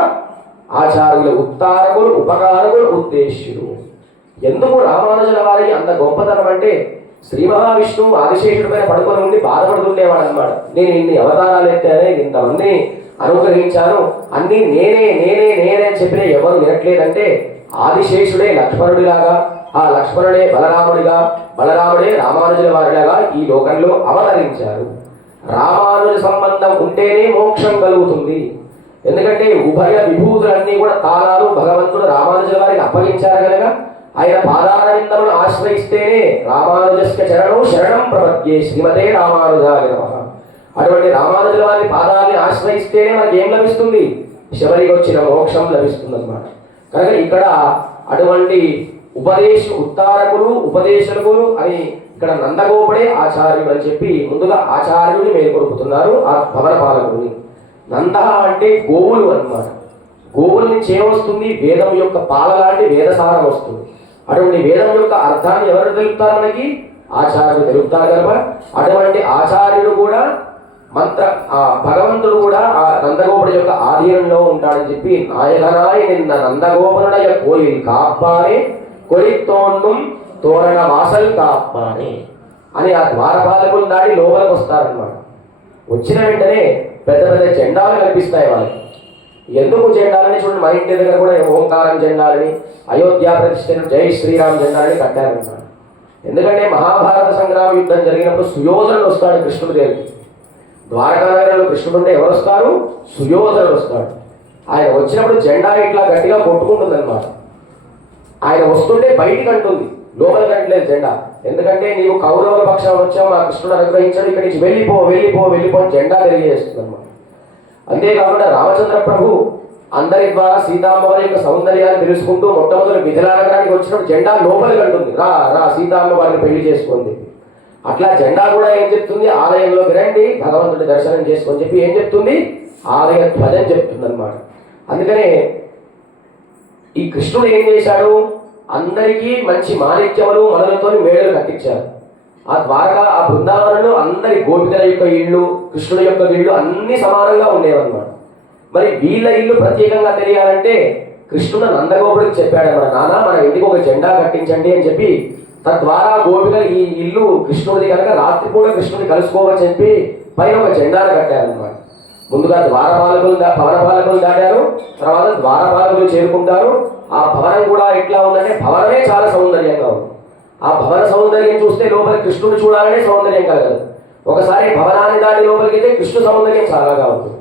ఆచార్యులు, ఉత్తారకులు, ఉపకారకులు, ఉద్దేశ్యులు. ఎందుకు రామానుజుల వారికి అంత గొప్పతనం అంటే, శ్రీ మహావిష్ణువు ఆదిశేషుడి పైన పడుకొని ఉండి బాధపడుతుండేవాడు అనమాట. నేను ఇన్ని అవతారాలు ఎత్తానే, ఇంతమందిని అనుగ్రహించాను, అన్ని నేనే నేనే నేనే అని చెప్పిన ఎవరు వినట్లేదంటే, ఆదిశేషుడే లక్ష్మణుడిలాగా, ఆ లక్ష్మణుడే బలరాముడిగా, బలరాముడే రామానుజుల వారిలాగా ఈ లోకంలో అవతరించారు. రామానుజ సంబంధం ఉంటేనే మోక్షం కలుగుతుంది. ఎందుకంటే ఉభయ విభూతులన్నీ కూడా తాళాలు భగవంతుడు రామానుజుల వారికి అప్పగించారు కనుక ఆయన పాదారవిందమును ఆశ్రయిస్తేనే రామానుజస్య చరణం శరణం ప్రపద్యే శ్రీమతే రామానుజాయ నమః. అటువంటి రామానుజుల వారి పాదాన్ని ఆశ్రయిస్తేనే మనకి ఏం లభిస్తుంది? శబరికి వచ్చిన మోక్షం లభిస్తుంది అన్నమాట. కనుక ఇక్కడ అటువంటి ఉత్తారకులు, ఉపదేశకులు అని ఇక్కడ నందగోపుడే ఆచార్యుడు అని చెప్పి ముందుగా ఆచార్యుడిని మేల్కొల్పుతున్నారు, ఆ భవన పాలకుడిని. నంద అంటే గోవులు అన్నమాట. గోవుల నుంచి ఏమొస్తుంది? వేదం యొక్క పాల లాంటి వేదసారం వస్తుంది. అటువంటి వేదం యొక్క అర్థాన్ని ఎవరు తెలుపుతారు? మనకి ఆచార్యుడు తెలుపుతారు కనుక అటువంటి ఆచార్యుడు కూడా భగవంతుడు కూడా ఆ నందగోపుడి యొక్క ఆధీనంలో ఉంటాడని చెప్పి, నాయకనాయ నిన్న నందగోపునుడయ కోయిల్ కాప్పానే కొలిత్తోండం తోరణ వాసల్ కాప్పానే అని ఆ ద్వారపాలకులు దాడి లోపలికి వస్తారనమాట. వచ్చిన వెంటనే పెద్ద పెద్ద జెండాలు కనిపిస్తాయి వాళ్ళకి. ఎందుకు జెండాలని చూడండి, మా ఇంటి దగ్గర కూడా ఓంకారం జెండాలని, అయోధ్య ప్రతిష్ఠను జై శ్రీరామ్ జెండాలని కట్టారన్నమాట. ఎందుకంటే మహాభారత సంగ్రామ యుద్ధం జరిగినప్పుడు సుయోధనుడు వస్తాడు కృష్ణుడి దగ్గరికి. ద్వారకా నగరంలో కృష్ణుడు ఉంటే ఎవరు వస్తారు? సుయోధనుడు వస్తాడు. ఆయన వచ్చినప్పుడు జెండా ఇట్లా గట్టిగా కొట్టుకుంటుంది అనమాట. ఆయన వస్తుంటే బయటికి అంటుంది, లోపలికి అంటలేదు జెండా. ఎందుకంటే నీవు కౌరవుల పక్షం వచ్చావు, మా కృష్ణుడు అనుగ్రహించాడు, ఇక్కడి నుంచి వెళ్ళిపో వెళ్ళిపో వెళ్ళిపో జెండా తెలియజేస్తుంది అనమాట. అంతేకాకుండా రామచంద్ర ప్రభు అందరి ద్వారా సీతామ్మవారి యొక్క సౌందర్యాన్ని తెలుసుకుంటూ మొట్టమొదటి మిథిలా నగరానికి వచ్చినప్పుడు జెండా లోపలికి అంటుంది, రా రా సీతామ్మవారిని పెళ్లి చేసుకుంది. అట్లా జెండా కూడా ఏం చెప్తుంది? ఆలయంలోకి రండి, భగవంతుడి దర్శనం చేసుకొని చెప్పి ఏం చెప్తుంది? ఆలయ ధ్వజం చెప్తుంది అనమాట. అందుకనే ఈ కృష్ణుడు ఏం చేశాడు? అందరికీ మంచి మాణిక్యములు మొదలతో మేడలు కట్టించారు. ఆ ద్వారకా ఆ బృందావనంలో అందరి గోపికల యొక్క ఇళ్ళు, కృష్ణుడి యొక్క ఇళ్ళు అన్ని సమానంగా ఉండేవన్నమాట. మరి వీళ్ళ ఇల్లు ప్రత్యేకంగా తెలియాలంటే కృష్ణుడు నందగోపుడికి చెప్పాడు అన్నమాట, నాన్న మన ఇంటికి ఒక జెండా కట్టించండి అని చెప్పి. తద్వారా గోపికలు ఈ ఇల్లు కృష్ణుడిది కనుక రాత్రిపూట కృష్ణుడిని కలుసుకోవని చెప్పి పైన ఒక జెండాను కట్టారన్నమాట. ముందుగా భవనపాలకులు దాటారు, తర్వాత ద్వారపాలకులు చేరుకుంటారు. ఆ భవనం కూడా ఎట్లా ఉందంటే, భవనమే చాలా సౌందర్యంగా ఉంది. ఆ భవన సౌందర్యం చూస్తే లోపలి కృష్ణుడు చూడాలనే సౌందర్యం కలగదు. ఒకసారి భవనాన్ని దాటి లోపలికి అయితే కృష్ణ సౌందర్యం చాలాగా ఉంటుంది.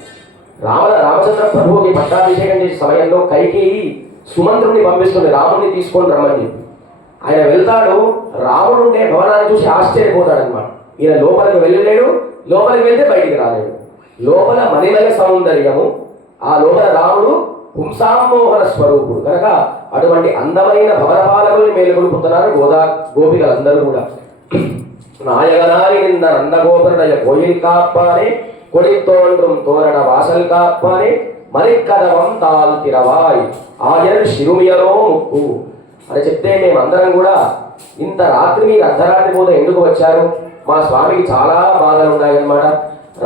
రామచంద్ర ప్రభువుకి పట్టాభిషేకం చేసే సమయంలో కైకేయి సుమంత్రుడిని పంపిస్తుంది, రాముడిని తీసుకొని రమ్మని చెప్పి. ఆయన వెళ్తాడు, రాముడు ఉండే భవనాన్ని చూసి ఆశ్చర్యపోతాడు అనమాట. ఈయన లోపలికి వెళ్ళలేడు, లోపలికి వెళ్తే బయటికి రాలేడు. లోపల మణిమయ సౌందర్యము, ఆ లోపల రాముడు పుంసామోహన స్వరూపుడు కనుక అటువంటి అందమైన భవనపాలకుల్ని మేలుకొల్పుతున్నారు గోపికలందరూ కూడా. నాయగనారి నిన్న నందగోపురుడయ కోయిల్ కాప్పానే కొడితోండ్రం తోరణ వాసల్ కాప్పానే మరిక్కదవం తాల్ తిరవాయ్ ఆయన శిరుమియలో ముక్కు అని చెప్తే, మేమందరం కూడా ఇంత రాత్రి మీరు అర్ధరాత్రి పూట ఎందుకు వచ్చారు? మా స్వామికి చాలా బాధలు ఉన్నాయన్నమాట.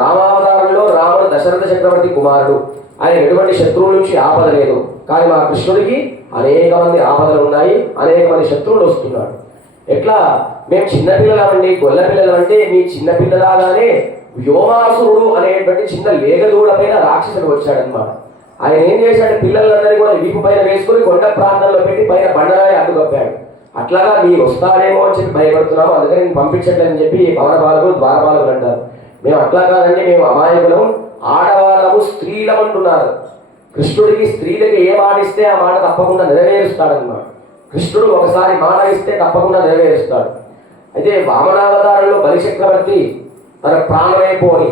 రామావతారంలో రాముడు దశరథ చక్రవర్తి కుమారుడు, ఆయన ఎటువంటి శత్రువుల నుంచి ఆపద లేదు. కానీ మా కృష్ణుడికి అనేక మంది ఆపదలు ఉన్నాయి, అనేక మంది శత్రువులు వస్తున్నాడు. ఎట్లా? మేము చిన్నపిల్లలమండి, గొల్ల పిల్లలు అంటే మీ చిన్నపిల్లలాగానే వ్యోమాసురుడు అనేటువంటి చిన్న లేగదూడ పైన రాక్షసుడు వచ్చాడనమాట. ఆయన ఏం చేశాడు? పిల్లలందరినీ కూడా వీపు పైన వేసుకుని కొండ ప్రాంతంలో పెట్టి పైన బండరాయి అడ్డుకప్పాడు. అట్లాగా మీరు వస్తారేమో అని చెప్పి భయపడుతున్నాము, అందుకని నేను పంపించట్లేదని చెప్పి భవనపాలకులు ద్వారపాలకులు అంటారు. మేము అట్లా కాదండి, మేము అమాయకులం, ఆడవాళ్ళము స్త్రీలం అంటున్నారు. కృష్ణుడికి స్త్రీలకి ఏ మాట ఇస్తే ఆ మాట తప్పకుండా నెరవేరుస్తాడన్నమాట. కృష్ణుడు ఒకసారి మాట ఇస్తే తప్పకుండా నెరవేరుస్తాడు. అయితే వామనావతారంలో బలిచక్రవర్తి తన ప్రాణమే పోని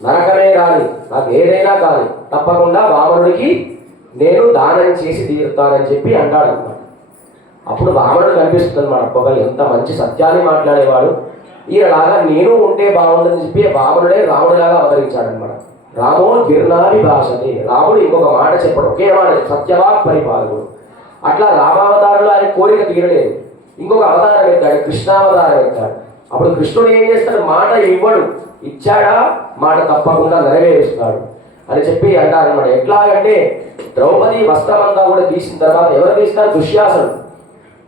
నరకమే రాని, నాకు ఏదైనా కానీ తప్పకుండా వామనుడికి నేను దానం చేసి తీరుతానని చెప్పి అంటాడు అనమాట. అప్పుడు వామనుడు కనిపిస్తుంది అనమాట, పొగలు ఎంత మంచి సత్యాన్ని మాట్లాడేవాడు, ఈయనలాగా నేను ఉంటే బాగుందని చెప్పి వామనుడే రాముడిలాగా అవతరించాడు అనమాట. రామో గిర్నాది భాషని, రాముడు ఇంకొక మాట చెప్పడు, ఒకే మాట, సత్యవాక్ పరిపాలకుడు. అట్లా రామావతారంలో ఆయన కోరిక తీరలేదు, ఇంకొక అవతారం ఎత్తాడు, కృష్ణావతారం ఎత్తాడు. అప్పుడు కృష్ణుడు ఏం చేస్తాడు, మాట ఇవ్వడు, ఇచ్చాడా మాట తప్పకుండా నెరవేరుస్తాడు అని చెప్పి అంటారనమాట. ఎట్లాగంటే ద్రౌపది వస్త్రం అంతా కూడా తీసిన తర్వాత ఎవరు తీస్తారు, దుశ్శాసనుడు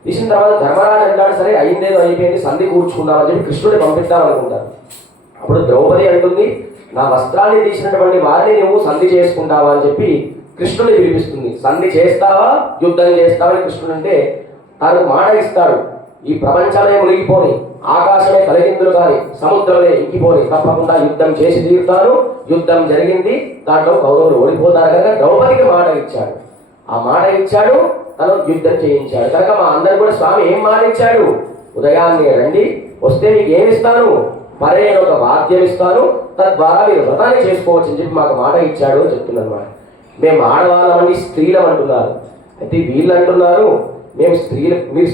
తీసిన తర్వాత ధర్మరాజు అంటాడు, సరే అయిందేదో అయిపోయింది, సంధి కూర్చుకుందామని చెప్పి కృష్ణుడిని పంపిద్దాం అనుకుంటారు. అప్పుడు ద్రౌపది అంటుంది, నా వస్త్రాన్ని తీసినటువంటి వారిని నువ్వు సంధి చేసుకుంటావా అని చెప్పి కృష్ణుడిని పిలిపిస్తుంది. సంధి చేస్తావా యుద్ధం చేస్తావా అని కృష్ణుడు అంటే తాను మాట ఇస్తాడు, ఈ ప్రపంచమే మునిగిపోని, ఆకాశమే తలగిందులు కానీ, సముద్రమే ఇంకిపోని, తప్పకుండా యుద్ధం చేసి తీరుతాను. యుద్ధం జరిగింది, దాంట్లో కౌరవులు ఓడిపోతారు కనుక ద్రౌపదికి మాట ఇచ్చాడు. ఆ మాట ఇచ్చాడు, తను యుద్ధం చేయించాడు కనుక మా అందరు కూడా స్వామి ఏం మాట ఇచ్చాడు, ఉదయాన్నే రండి, వస్తే మీకు ఏమిస్తాను, పరే ఒక వాద్యం ఇస్తాను, తద్వారా మీరు వ్రతాన్ని చేసుకోవచ్చు అని చెప్పి మాకు మాట ఇచ్చాడు అని చెప్తున్నాను అనమాట. మేము ఆడవాళ్ళమండి, స్త్రీలం అంటున్నారు. అయితే వీళ్ళు అంటున్నారు మేము స్త్రీలు, మీరు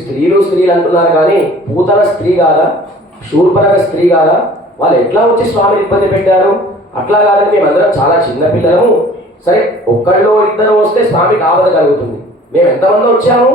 స్త్రీలు అంటున్నారు కానీ పూతన స్త్రీ కాదా, శూర్పణఖ స్త్రీ కాదా, వాళ్ళు ఎట్లా వచ్చి స్వామిని ఇబ్బంది పెట్టారు? అట్లా కాదని మేమందరం చాలా చిన్నపిల్లలము, సరే ఒక్కళ్ళు ఇద్దరు వస్తే స్వామికి ఆపద కలుగుతుంది. మేము ఎంతమంది వచ్చాము,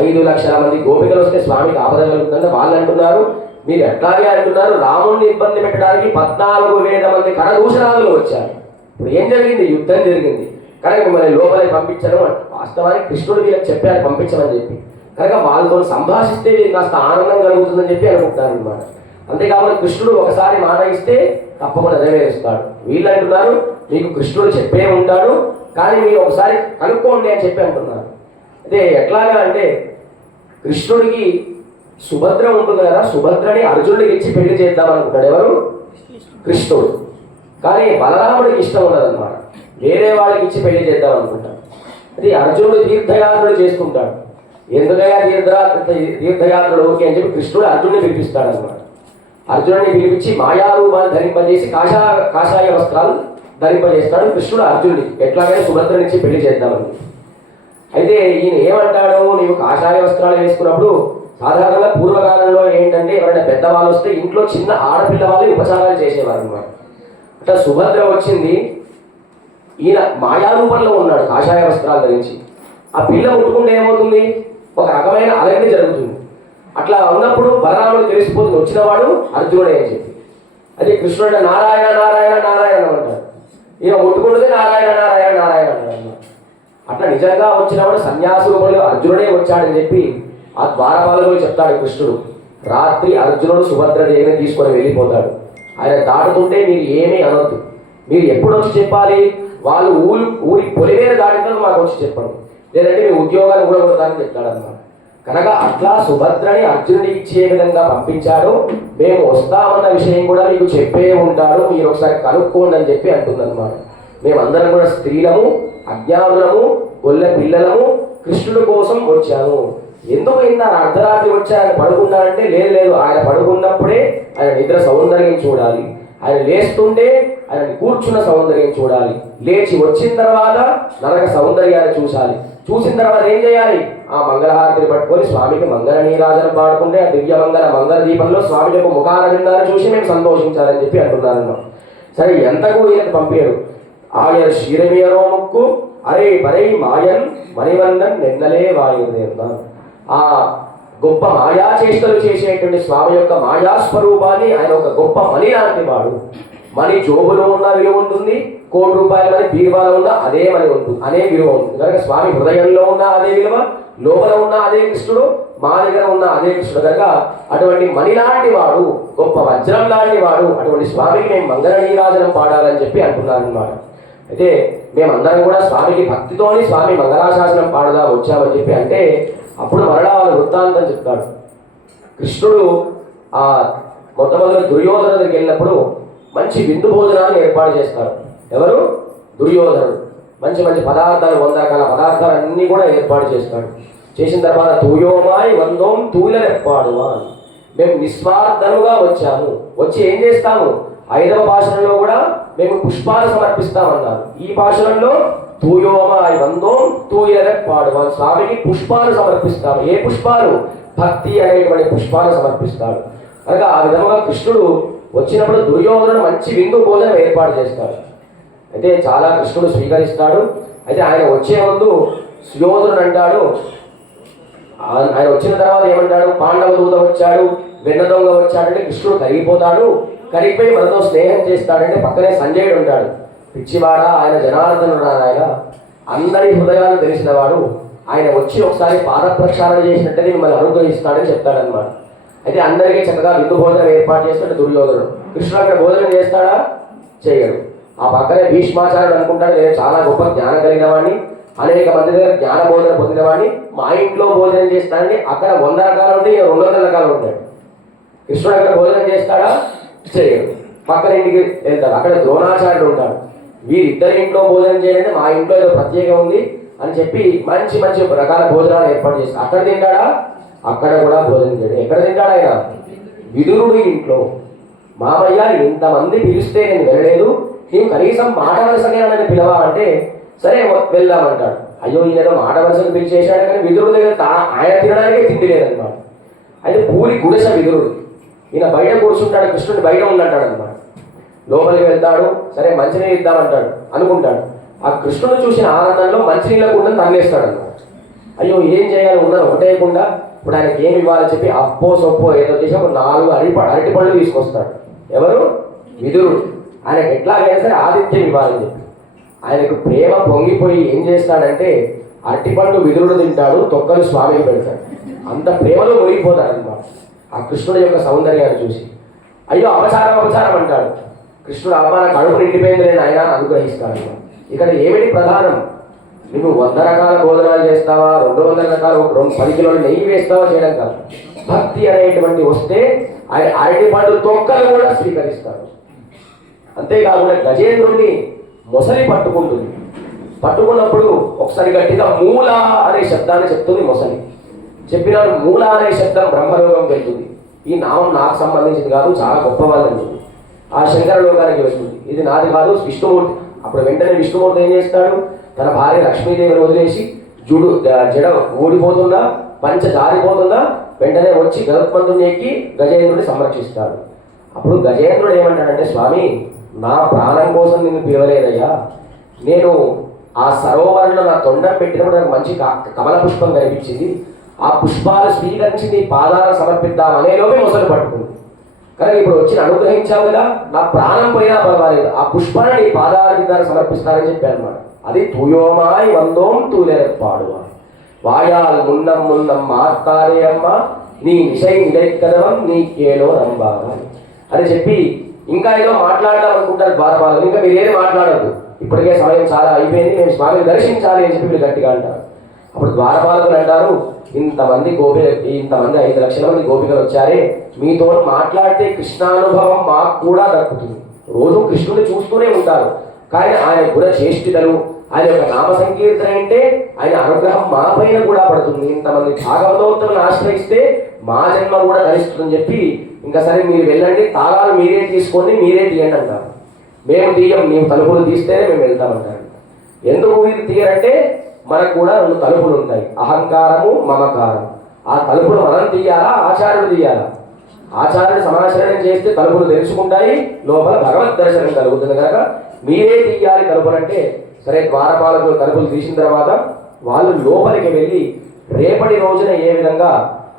5 లక్షల మంది గోపికలు వస్తే స్వామికి ఆపద కలుగుతుందంటే వాళ్ళు అంటున్నారు. మీరు ఎట్లాగే అంటున్నారు, రాముణ్ణి ఇబ్బంది పెట్టడానికి 14,000 మంది కరదూషణాదులు వచ్చారు. ఇప్పుడు ఏం జరిగింది, యుద్ధం జరిగింది కనుక మిమ్మల్ని లోపలికి పంపించడం, వాస్తవానికి కృష్ణుడు వీళ్ళకి చెప్పారు పంపించమని చెప్పి, కనుక వాళ్ళతో సంభాషిస్తే వీళ్ళు కాస్త ఆనందం కలుగుతుందని చెప్పి అనుకుంటారు అనమాట. అంతేకాకుండా కృష్ణుడు ఒకసారి మాట ఇస్తే తప్పకుండా నెరవేరుస్తాడు. వీళ్ళు అంటున్నారు మీకు కృష్ణుడు చెప్పే ఉంటాడు కానీ మీరు ఒకసారి కనుక్కోండి అని చెప్పి అంటున్నారు. అదే ఎట్లాగా అంటే కృష్ణుడికి సుభద్ర ఉంటుంది కదా, సుభద్రని అర్జునుడికి ఇచ్చి పెళ్లి చేద్దాం అనుకుంటాడు. ఎవరు, కృష్ణుడు. కానీ బలరాముడికి ఇష్టం ఉండదన్నమాట, వేరే వాళ్ళకి ఇచ్చి పెళ్లి చేద్దాం అనుకుంటాడు. అది అర్జునుడు తీర్థయాత్రలు చేసుకుంటాడు. ఎందుకయ్యా తీర్థయాత్రలు ఓకే అని చెప్పి కృష్ణుడు అర్జునుడిని పిలిపిస్తాడు అనమాట. అర్జునుడిని పిలిపించి మాయారూపాన్ని ధరింపజేసి కాషాయ వస్త్రాలు ధరింపజేస్తాడు కృష్ణుడు అర్జునుడిని, ఎట్లాగైనా సుభద్ర నుంచి పెళ్లి చేద్దామని. అయితే ఈయన ఏమంటాడు, నీవు కాషాయ వస్త్రాలు వేసుకున్నప్పుడు సాధారణంగా పూర్వకాలంలో ఏంటంటే ఎవరైనా పెద్దవాళ్ళు వస్తే ఇంట్లో చిన్న ఆడపిల్ల వాళ్ళు ఉపచారాలు చేసేవారు అనమాట. అట్లా సుభద్ర వచ్చింది, ఈయన మాయారూపంలో ఉన్నాడు కాషాయ వస్త్రాలు ధరించి. ఆ పిల్ల ముట్టుకుంటే ఏమవుతుంది, ఒక రకమైన అలగడి జరుగుతుంది. అట్లా ఉన్నప్పుడు బలరాముడు తెలిసిపోతుంది వచ్చినవాడు అర్జునుడే అని చెప్పి. అదే కృష్ణుడు నారాయణ నారాయణ నారాయణ అంటాడు, ఈయన ముట్టుకుంటుంది నారాయణ నారాయణ నారాయణ అంటాడు. అట్లా నిజంగా వచ్చినప్పుడు సన్యాసి రూపంలో అర్జునుడే వచ్చాడని చెప్పి ఆ ద్వారపాలకులు చెప్తాడు కృష్ణుడు. రాత్రి అర్జునుడు సుభద్ర దేవిని తీసుకొని వెళ్ళిపోతాడు. ఆయన దాటుతుంటే మీరు ఏమీ అనొద్దు, మీరు ఎప్పుడు వచ్చి చెప్పాలి, వాళ్ళు ఊరి పొలివేరు దాటితో మాకు వచ్చి చెప్పండి, లేదంటే మీ ఉద్యోగాలు కూడా కొడతానని చెప్తాడు అన్నమాట. కనుక అట్లా సుభద్రని అర్జునుడికి ఇచ్చే విధంగా పంపించాడు. మేము వస్తామన్న విషయం కూడా మీకు చెప్పే ఉంటాడు, మీరు ఒకసారి కనుక్కోండి అని చెప్పి అంటుందన్నమాట. మేమందరం కూడా స్త్రీలము, అజ్ఞానులము, గొల్లె పిల్లలము, కృష్ణుడి కోసం వచ్చాము. ఎందుకు ఇంత అర్ధరాత్రి వచ్చి ఆయన పడుకున్నాడంటే లేదు, ఆయన పడుకున్నప్పుడే ఆయన నిద్ర సౌందర్యం చూడాలి, ఆయన లేస్తుంటే ఆయన కూర్చున్న సౌందర్యం చూడాలి, లేచి వచ్చిన తర్వాత నరక సౌందర్యాన్ని చూసాలి, చూసిన తర్వాత ఏం చేయాలి, ఆ మంగళహారతిని పట్టుకొని స్వామికి మంగళ నీరాజనం పాడుకుంటే ఆ దివ్య మంగళ దీపంలో స్వామి యొక్క ముఖాన విందాన్ని చూసి మేము సంతోషించాలని చెప్పి అంటున్నాను. సరే ఎంతకు ఈయనకు పంపాడు, ఆయన క్షీరమీయరో ముక్కు అరే పరై మాయన్ మణివన్నన్ నెన్నలే వాయుదేవ. ఆ గొప్ప మాయాచేష్టలు చేసేటువంటి స్వామి యొక్క మాయాస్వరూపాన్ని ఆయన ఒక గొప్ప మణి లాంటి వాడు. మణి జోబులో ఉన్న విలువ ఉంటుంది, ₹1,00,000 మని బీరువాలో ఉన్న అదే మణి ఉంటుంది, అనే విలువ ఉంటుంది. కనుక స్వామి హృదయంలో ఉన్న అదే విలువ, లోపల ఉన్న అదే కృష్ణుడు, మా దగ్గర ఉన్న అదే కృష్ణుడు. కనుక అటువంటి మణి లాంటి వాడు, గొప్ప వజ్రం లాంటి వాడు, అటువంటి స్వామికి మేము మంగళ నీరాజనం పాడాలని చెప్పి అంటున్నాను అన్నమాట. అయితే మేమందరం కూడా స్వామికి భక్తితోని స్వామి మంగళాశాసనం పాడదా వచ్చామని చెప్పి అంటే అప్పుడు మరలా వాళ్ళ వృత్తాంతం చెప్తాడు. కృష్ణుడు ఆ మొట్టమొదటి దుర్యోధన దగ్గరికి వెళ్ళినప్పుడు మంచి విందు భోజనాన్ని ఏర్పాటు చేస్తాడు. ఎవరు, దుర్యోధనుడు. మంచి మంచి పదార్థాలు, 100 రకాల పదార్థాలు అన్నీ కూడా ఏర్పాటు చేస్తాడు. చేసిన తర్వాత తూయోమాయి వందోం తూలెప్పాడువా, మేము నిస్వార్థముగా వచ్చాము, వచ్చి ఏం చేస్తాము, 5వ భాషణంలో కూడా మేము పుష్పాలు సమర్పిస్తామన్నారు. ఈ భాషణంలో తూయోమాయ్ వందోం తూయరపాడు మన స్వామికి పుష్పాలు సమర్పిస్తాము. ఏ పుష్పాలు? భక్తి అనేటువంటి పుష్పాలు సమర్పిస్తాడు. కనుక ఆ విధంగా కృష్ణుడు వచ్చినప్పుడు దుర్యోధనుడు మంచి విందు భోజనం ఏర్పాటు చేస్తాడు. అయితే చాలా కృష్ణుడు స్వీకరిస్తాడు. అయితే ఆయన వచ్చే ముందు సుయోధనుడు అంటాడు, ఆయన వచ్చిన తర్వాత ఏమంటాడు, పాండవ దూత వచ్చాడు, వెన్న దొంగ వచ్చాడంటే కృష్ణుడు కరిగిపోతాడు. కరిగిపోయి మనతో స్నేహం చేస్తాడంటే పక్కనే సంజయుడు ఉంటాడు. పిచ్చివాడ, ఆయన జనార్దనుడు, ఆయన అందరి హృదయాలు తెలిసినవాడు, ఆయన వచ్చి ఒకసారి పాద ప్రక్షాళన చేసినట్టే మిమ్మల్ని అనుగ్రహిస్తాడని చెప్తాడనమాట. అయితే అందరికీ చక్కగా విందు భోజనం ఏర్పాటు చేస్తాడు దుర్యోధనుడు. కృష్ణుడు అక్కడ భోజనం చేస్తాడా? చేయడు. ఆ పక్కనే భీష్మాచార్యుడు అనుకుంటాడు, నేను చాలా గొప్ప జ్ఞానం కలిగిన వాడిని, అనేక మంది దగ్గర జ్ఞాన బోధన పొందిన వాడిని, మా ఇంట్లో భోజనం చేస్తానని. అక్కడ 100 రకాలు ఉంటాయి, 200 రకాలు ఉంటాయి. కృష్ణుడు అక్కడ భోజనం చేస్తాడా? చేయడు. పక్కన ఇంటికి వెళ్తాడు. అక్కడ ద్రోణాచార్యుడు ఉంటాడు. వీరిద్దరి ఇంట్లో భోజనం చేయాలంటే మా ఇంట్లో ఏదో ప్రత్యేకం ఉంది అని చెప్పి మంచి మంచి రకాల భోజనాలు ఏర్పాటు చేస్తాడు. అక్కడ తింటాడా? అక్కడ కూడా భోజనం చేయడు. ఎక్కడ తింటాడు ఆయన? విదురుడు ఇంట్లో. మామయ్య ఇంతమంది పిలిస్తే నేను వెళ్ళలేదు, నీవు కనీసం మాట వరుసగా నన్ను పిలవా అంటే సరే వెళ్దామంటాడు. అయ్యో ఈయన మాట వరుసను పిలిచేశాడు, కానీ విదురుడు దగ్గర ఆయన తినడానికే తిండి లేదనమాట. అయితే పూరి గుడిస విదురుడు. ఈయన బయట కూర్చుంటాడు, కృష్ణుడు బయట ఉన్నట్టాడు అనమాట. లోపలికి వెళ్తాడు, సరే మంచినీళ్ళు ఇద్దామంటాడు అనుకుంటాడు. ఆ కృష్ణుడు చూసిన ఆనందంలో మంచినీళ్ళ కూడా తన్నేస్తాడు అనమాట. అయ్యో ఏం చేయాలి, ఉన్నది ఒకటేయకుండా ఇప్పుడు ఆయనకి ఏమి ఇవ్వాలని చెప్పి అప్పో సొప్పో ఏదో చేసి ఒక 4 అరటి పళ్ళు తీసుకొస్తాడు. ఎవరు? విదురుడు. ఆయనకు ఎట్లాగైనా సరే ఆతిథ్యం ఇవ్వాలని చెప్పి ఆయనకు ప్రేమ పొంగిపోయి ఏం చేస్తాడంటే అరటిపండు విదురుడు తింటాడు, తొక్కలు స్వామికి పెడతాడు. అంత ప్రేమలో మునిగిపోతాడు అనమాట ఆ కృష్ణుడి యొక్క సౌందర్యాన్ని చూసి. అయ్యో అపచారం అంటాడు. కృష్ణుడు అమ్మ నా కడుపు నిండిపోయింది నేను ఆయన అనుగ్రహిస్తాడు. ఇక్కడ ఏమిటి ప్రధానం? నువ్వు 100 రకాల భోజనాలు చేస్తావా, 200 రకాలు 10 కిలోలు నెయ్యి వేస్తావా చేయడం కాదు. భక్తి అనేటువంటి వస్తే ఆయన అరటిపండు తొక్కలు కూడా స్వీకరిస్తాడు. అంతేకాకుండా గజేంద్రుడిని మొసలి పట్టుకుంటుంది. పట్టుకున్నప్పుడు ఒకసారి గట్టిగా మూల అనే శబ్దాన్ని చెప్తుంది మొసలి. చెప్పినాడు మూల అనే శబ్దం బ్రహ్మలోకం వెళ్తుంది. ఈ నామం నాకు సంబంధించింది కాదు, చాలా గొప్ప వాళ్ళని ఆ శంకర లోకానికి వెళ్తుంది. ఇది నాది కాదు, విష్ణుమూర్తి. అప్పుడు వెంటనే విష్ణుమూర్తి ఏం చేస్తాడు, తన భార్య లక్ష్మీదేవిని వదిలేసి జడ ఊడిపోతుందా, పంచ జారిపోతుందా, వెంటనే వచ్చి గరుత్మంతుడిని ఎక్కి గజేంద్రుడిని సంరక్షిస్తాడు. అప్పుడు గజేంద్రుడు ఏమంటాడంటే, స్వామి నా ప్రాణం కోసం నిన్ను పిలవలేదయ్యా, నేను ఆ సరోవరంలో నా తొండం పెట్టినప్పుడు నాకు మంచి కమల పుష్పం కనిపించింది, ఆ పుష్పాలు స్వీకరించి నీ పాదాలను సమర్పిద్దాం అనేలోపే మొసలు పట్టుకుంది. కానీ ఇప్పుడు వచ్చి అనుగ్రహించావు కదా, నా ప్రాణం పోయినా పర్వాలేదు, ఆ పుష్పాన్ని నీ పాదాల కింద సమర్పిస్తానని చెప్పాను అనమాట. అది తూయోమాయ్ వందోం తూలెరపాడు వాయాల్ మున్నం మాత్తారే అమ్మ నీ నిశై నిలెక్కదవం నీ కేలో రంబాగా అని చెప్పి ఇంకా ఏదో మాట్లాడదాం అనుకుంటారు ద్వారపాలకులు. ఇంకా మీరు ఏది మాట్లాడద్దు, ఇప్పటికే సమయం చాలా అయిపోయింది, మేము స్వామిని దర్శించాలి అని చెప్పి మీరు గట్టిగా అంటారు. అప్పుడు ద్వారపాలకులు అంటారు, ఇంతమంది 5 లక్షల మంది గోపికలు వచ్చారే, మీతో మాట్లాడితే కృష్ణానుభవం మాకు కూడా దక్కుతుంది. రోజు కృష్ణుని చూస్తూనే ఉంటారు, కానీ ఆయన గుణ చేష్టితలు, ఆయన యొక్క నామ సంకీర్తన అంటే ఆయన అనుగ్రహం మా పైన కూడా పడుతుంది. ఇంతమంది భాగవతోత్తములను ఆశ్రయిస్తే మా జన్మ కూడా ధరిస్తుందని చెప్పి ఇంకా సరే మీరు వెళ్ళండి, తాళాలు మీరే తీసుకోండి, మీరే తీయండి అంటారు. మేము తీయం, మేము తలుపులు తీస్తేనే మేము వెళ్తామంటారు. ఎందుకు మీరు తీయరంటే మనకు కూడా 2 తలుపులు ఉంటాయి, అహంకారము మమకారం. ఆ తలుపులు మనం తీయాలా, ఆచార్యుడు తీయాలా? ఆచార్యుడు సమాచరణం చేస్తే తలుపులు తెరుచుకుంటాయి, లోపల భగవద్ దర్శనం కలుగుతుంది. కనుక మీరే తీయాలి తలుపులు అంటే సరే ద్వారపాలకులు తలుపులు తీసిన తర్వాత వాళ్ళు లోపలికి వెళ్ళి రేపటి రోజున ఏ విధంగా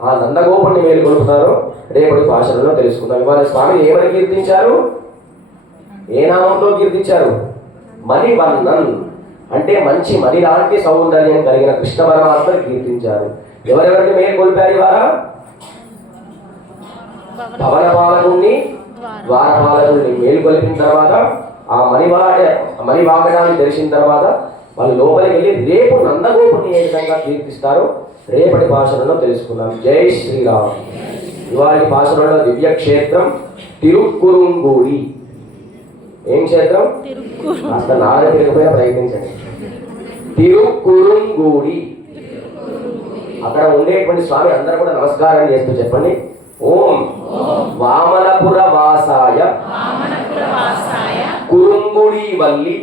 ఆ నందగోపుని మేలుకొలుపుతారో రేపటి భాషలలో తెలుసుకుందాం. ఇవాళ స్వామి ఏమని కీర్తించారు, ఏ నామంతో కీర్తించారు? మణివన్నన్ అంటే మంచి మణి లాంటి సౌందర్యం కలిగిన కృష్ణ పరమాత్మని కీర్తించారు. ఎవరెవరిని మేలుకొల్పారు ఇవాళ? భవనపాలకుణ్ణి, ద్వారపాలకుడిని మేలుకొలిపిన తర్వాత ఆ మణివాగడాన్ని తెలిసిన తర్వాత వాళ్ళు లోపలికి వెళ్ళి రేపు నందగోపుని ఏ విధంగా కీర్తిస్తారో రేపటి భాషలలో తెలుసుకున్నాం. జై శ్రీరామ్. ఇవాళ భాషలలో దివ్యక్షేత్రం తిరుక్కురుంగూడి. ఏం క్షేత్రం? కాస్త నాలుగు తిరగపోయినా ప్రయత్నించండి. తిరుక్కురుంగూడి. అక్కడ ఉండేటువంటి స్వామి అందరూ కూడా నమస్కారం చేస్తూ చెప్పండి, ఓం వామనపుర వాసాయ వల్లి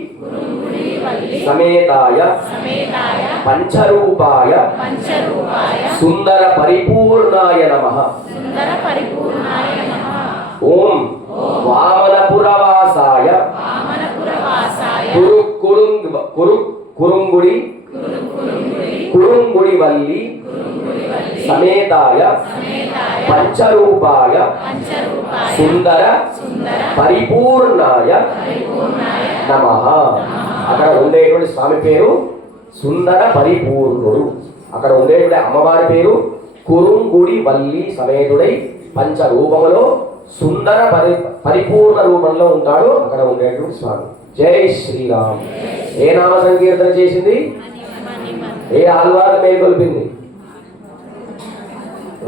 సమేతాయ పంచరూపాయ సుందర పరిపూర్ణాయ నమః. ఓం వామనపురవాసాయ కురుంగుడి వల్లి సమేతాయ పంచరూపాయ సుందర పరిపూర్ణాయ నమః. అక్కడ ఉండేటువంటి స్వామి పేరు సుందర పరిపూర్ణుడు. అక్కడ ఉండేటువంటి అమ్మవారి పేరు కురుంగుడి వల్లి సమేతుడై పంచరూపములో సుందర పరిపూర్ణ రూపంలో ఉంటాడు అక్కడ ఉండేటువంటి స్వామి. జై శ్రీరామ్. ఏ నామ సంకీర్తన చేసింది? ఏ ఆల్వారిని మేల్కొల్పింది?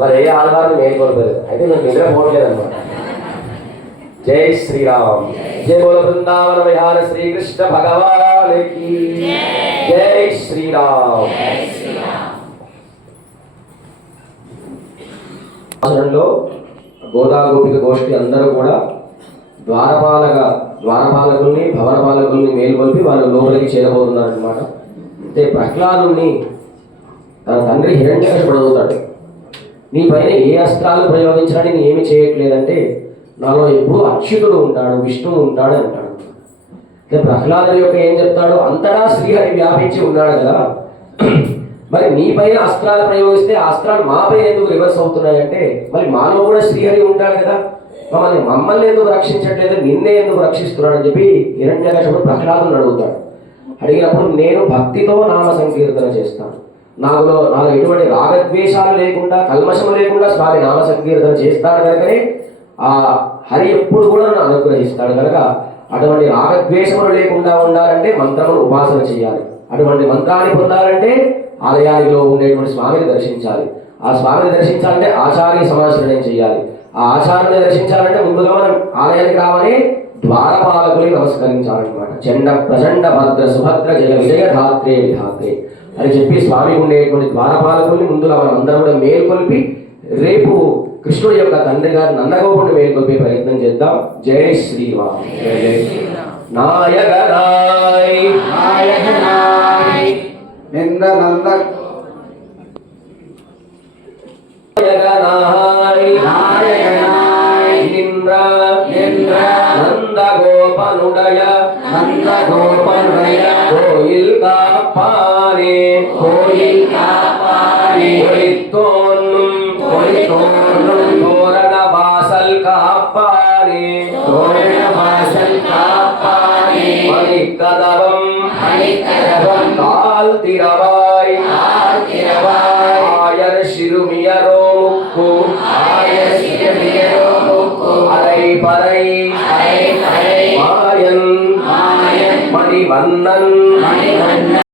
మరి ఏ ఆల్వారిని మేల్కొల్పలేదు. అయితే నేను నిద్రపోవట్లేదు అన్నమాట. జై శ్రీరామ్. జై బోల బృందావన విహార శ్రీకృష్ణ భగవానికి జై శ్రీరామ్. గోదా గోపిక గోష్ఠి అందరూ కూడా ద్వారపాలకుల్ని భవనపాలకుల్ని మేల్కొల్పి వాళ్ళు లోపలికి చేరబోతున్నారు అనమాట. అయితే ప్రహ్లాదుని తన తండ్రి హిరణ్యకశిపుడు అడుగుతాడు, నీ పైన ఏ అస్త్రాలు ప్రయోగించడానికి నేను ఏమి చేయట్లేదంటే నాలో ఎప్పుడు అచ్యుతుడు ఉంటాడు, విష్ణువు ఉంటాడు అంటాడు. అయితే ప్రహ్లాదుని యొక్క ఏం చెప్తాడు, అంతటా శ్రీహరి వ్యాపించి ఉన్నాడు కదా, మరి నీ పైన అస్త్రాలు ప్రయోగిస్తే ఆ అస్త్రాలు మా పైన ఎందుకు రివర్స్ అవుతున్నాయంటే మరి మాలో కూడా శ్రీహరి ఉంటాడు కదా, మమ్మల్ని ఎందుకు రక్షించట్లేదు, నిన్నే ఎందుకు రక్షిస్తున్నాడని చెప్పి హిరణ్యకశిపుడు ప్రహ్లాదుని అడుగుతాడు. అడిగినప్పుడు నేను భక్తితో నామ సంకీర్తన చేస్తాను, నాలో ఎటువంటి రాగద్వేషాలు లేకుండా కల్మషం లేకుండా స్వామి నామ సంకీర్తన చేస్తాడు కనుకనే ఆ హరి ఎప్పుడు కూడా నన్ను అనుగ్రహిస్తాడు కనుక అటువంటి రాగద్వేషములు లేకుండా ఉండాలంటే మంత్రమును ఉపాసన చేయాలి. అటువంటి మంత్రాన్ని పొందాలంటే ఆలయాలలో ఉండేటువంటి స్వామిని దర్శించాలి. ఆ స్వామిని దర్శించాలంటే ఆచార్య సమాశ్రయం చేయాలి. ఆ ఆచార్యుని దర్శించాలంటే ముందుగా మనం ఆలయానికి రావని ద్వారపాలకుని నమస్కరించాలన్నమాట. చండ ప్రచండ భద్ర సుభద్ర జయ విజయ ధాత్రే విధాత్రే అని చెప్పి స్వామి ఉండేటువంటి ద్వారపాలకుల్ని ముందుగా మనం అందరం కూడా మేల్కొల్పి రేపు కృష్ణుడి యొక్క తండ్రి గారు నందగోపుడిని మేల్కొల్పే ప్రయత్నం చేద్దాం. జై శ్రీరామ్. జై నాయక నాయ్ నాయక నాయ్ నింద నంద నాయక నాయ్ నాయక నాయ్ నింద్ర నింద్ర నందగోపనుడయ నందగోపనుడయ కోయిల్ కాపానే కోయిల్ కాపానే కొలిత్తోన్నుం కొలిత్తోన్నుం తోరణ వాసల్ కాపానే తోరణ వాసల్ కాపానే మణికదవం మణికదవం కాల్ తిరవాయ్ కాల్ తిరవాయ్ ఆయర్ శిరుమియరో ముక్కు ఆయర్ శిరుమియరో ముక్కు అరై పరై అరై పరై మాయన్ మాయన్ మణివన్నన్ మణివన్నన్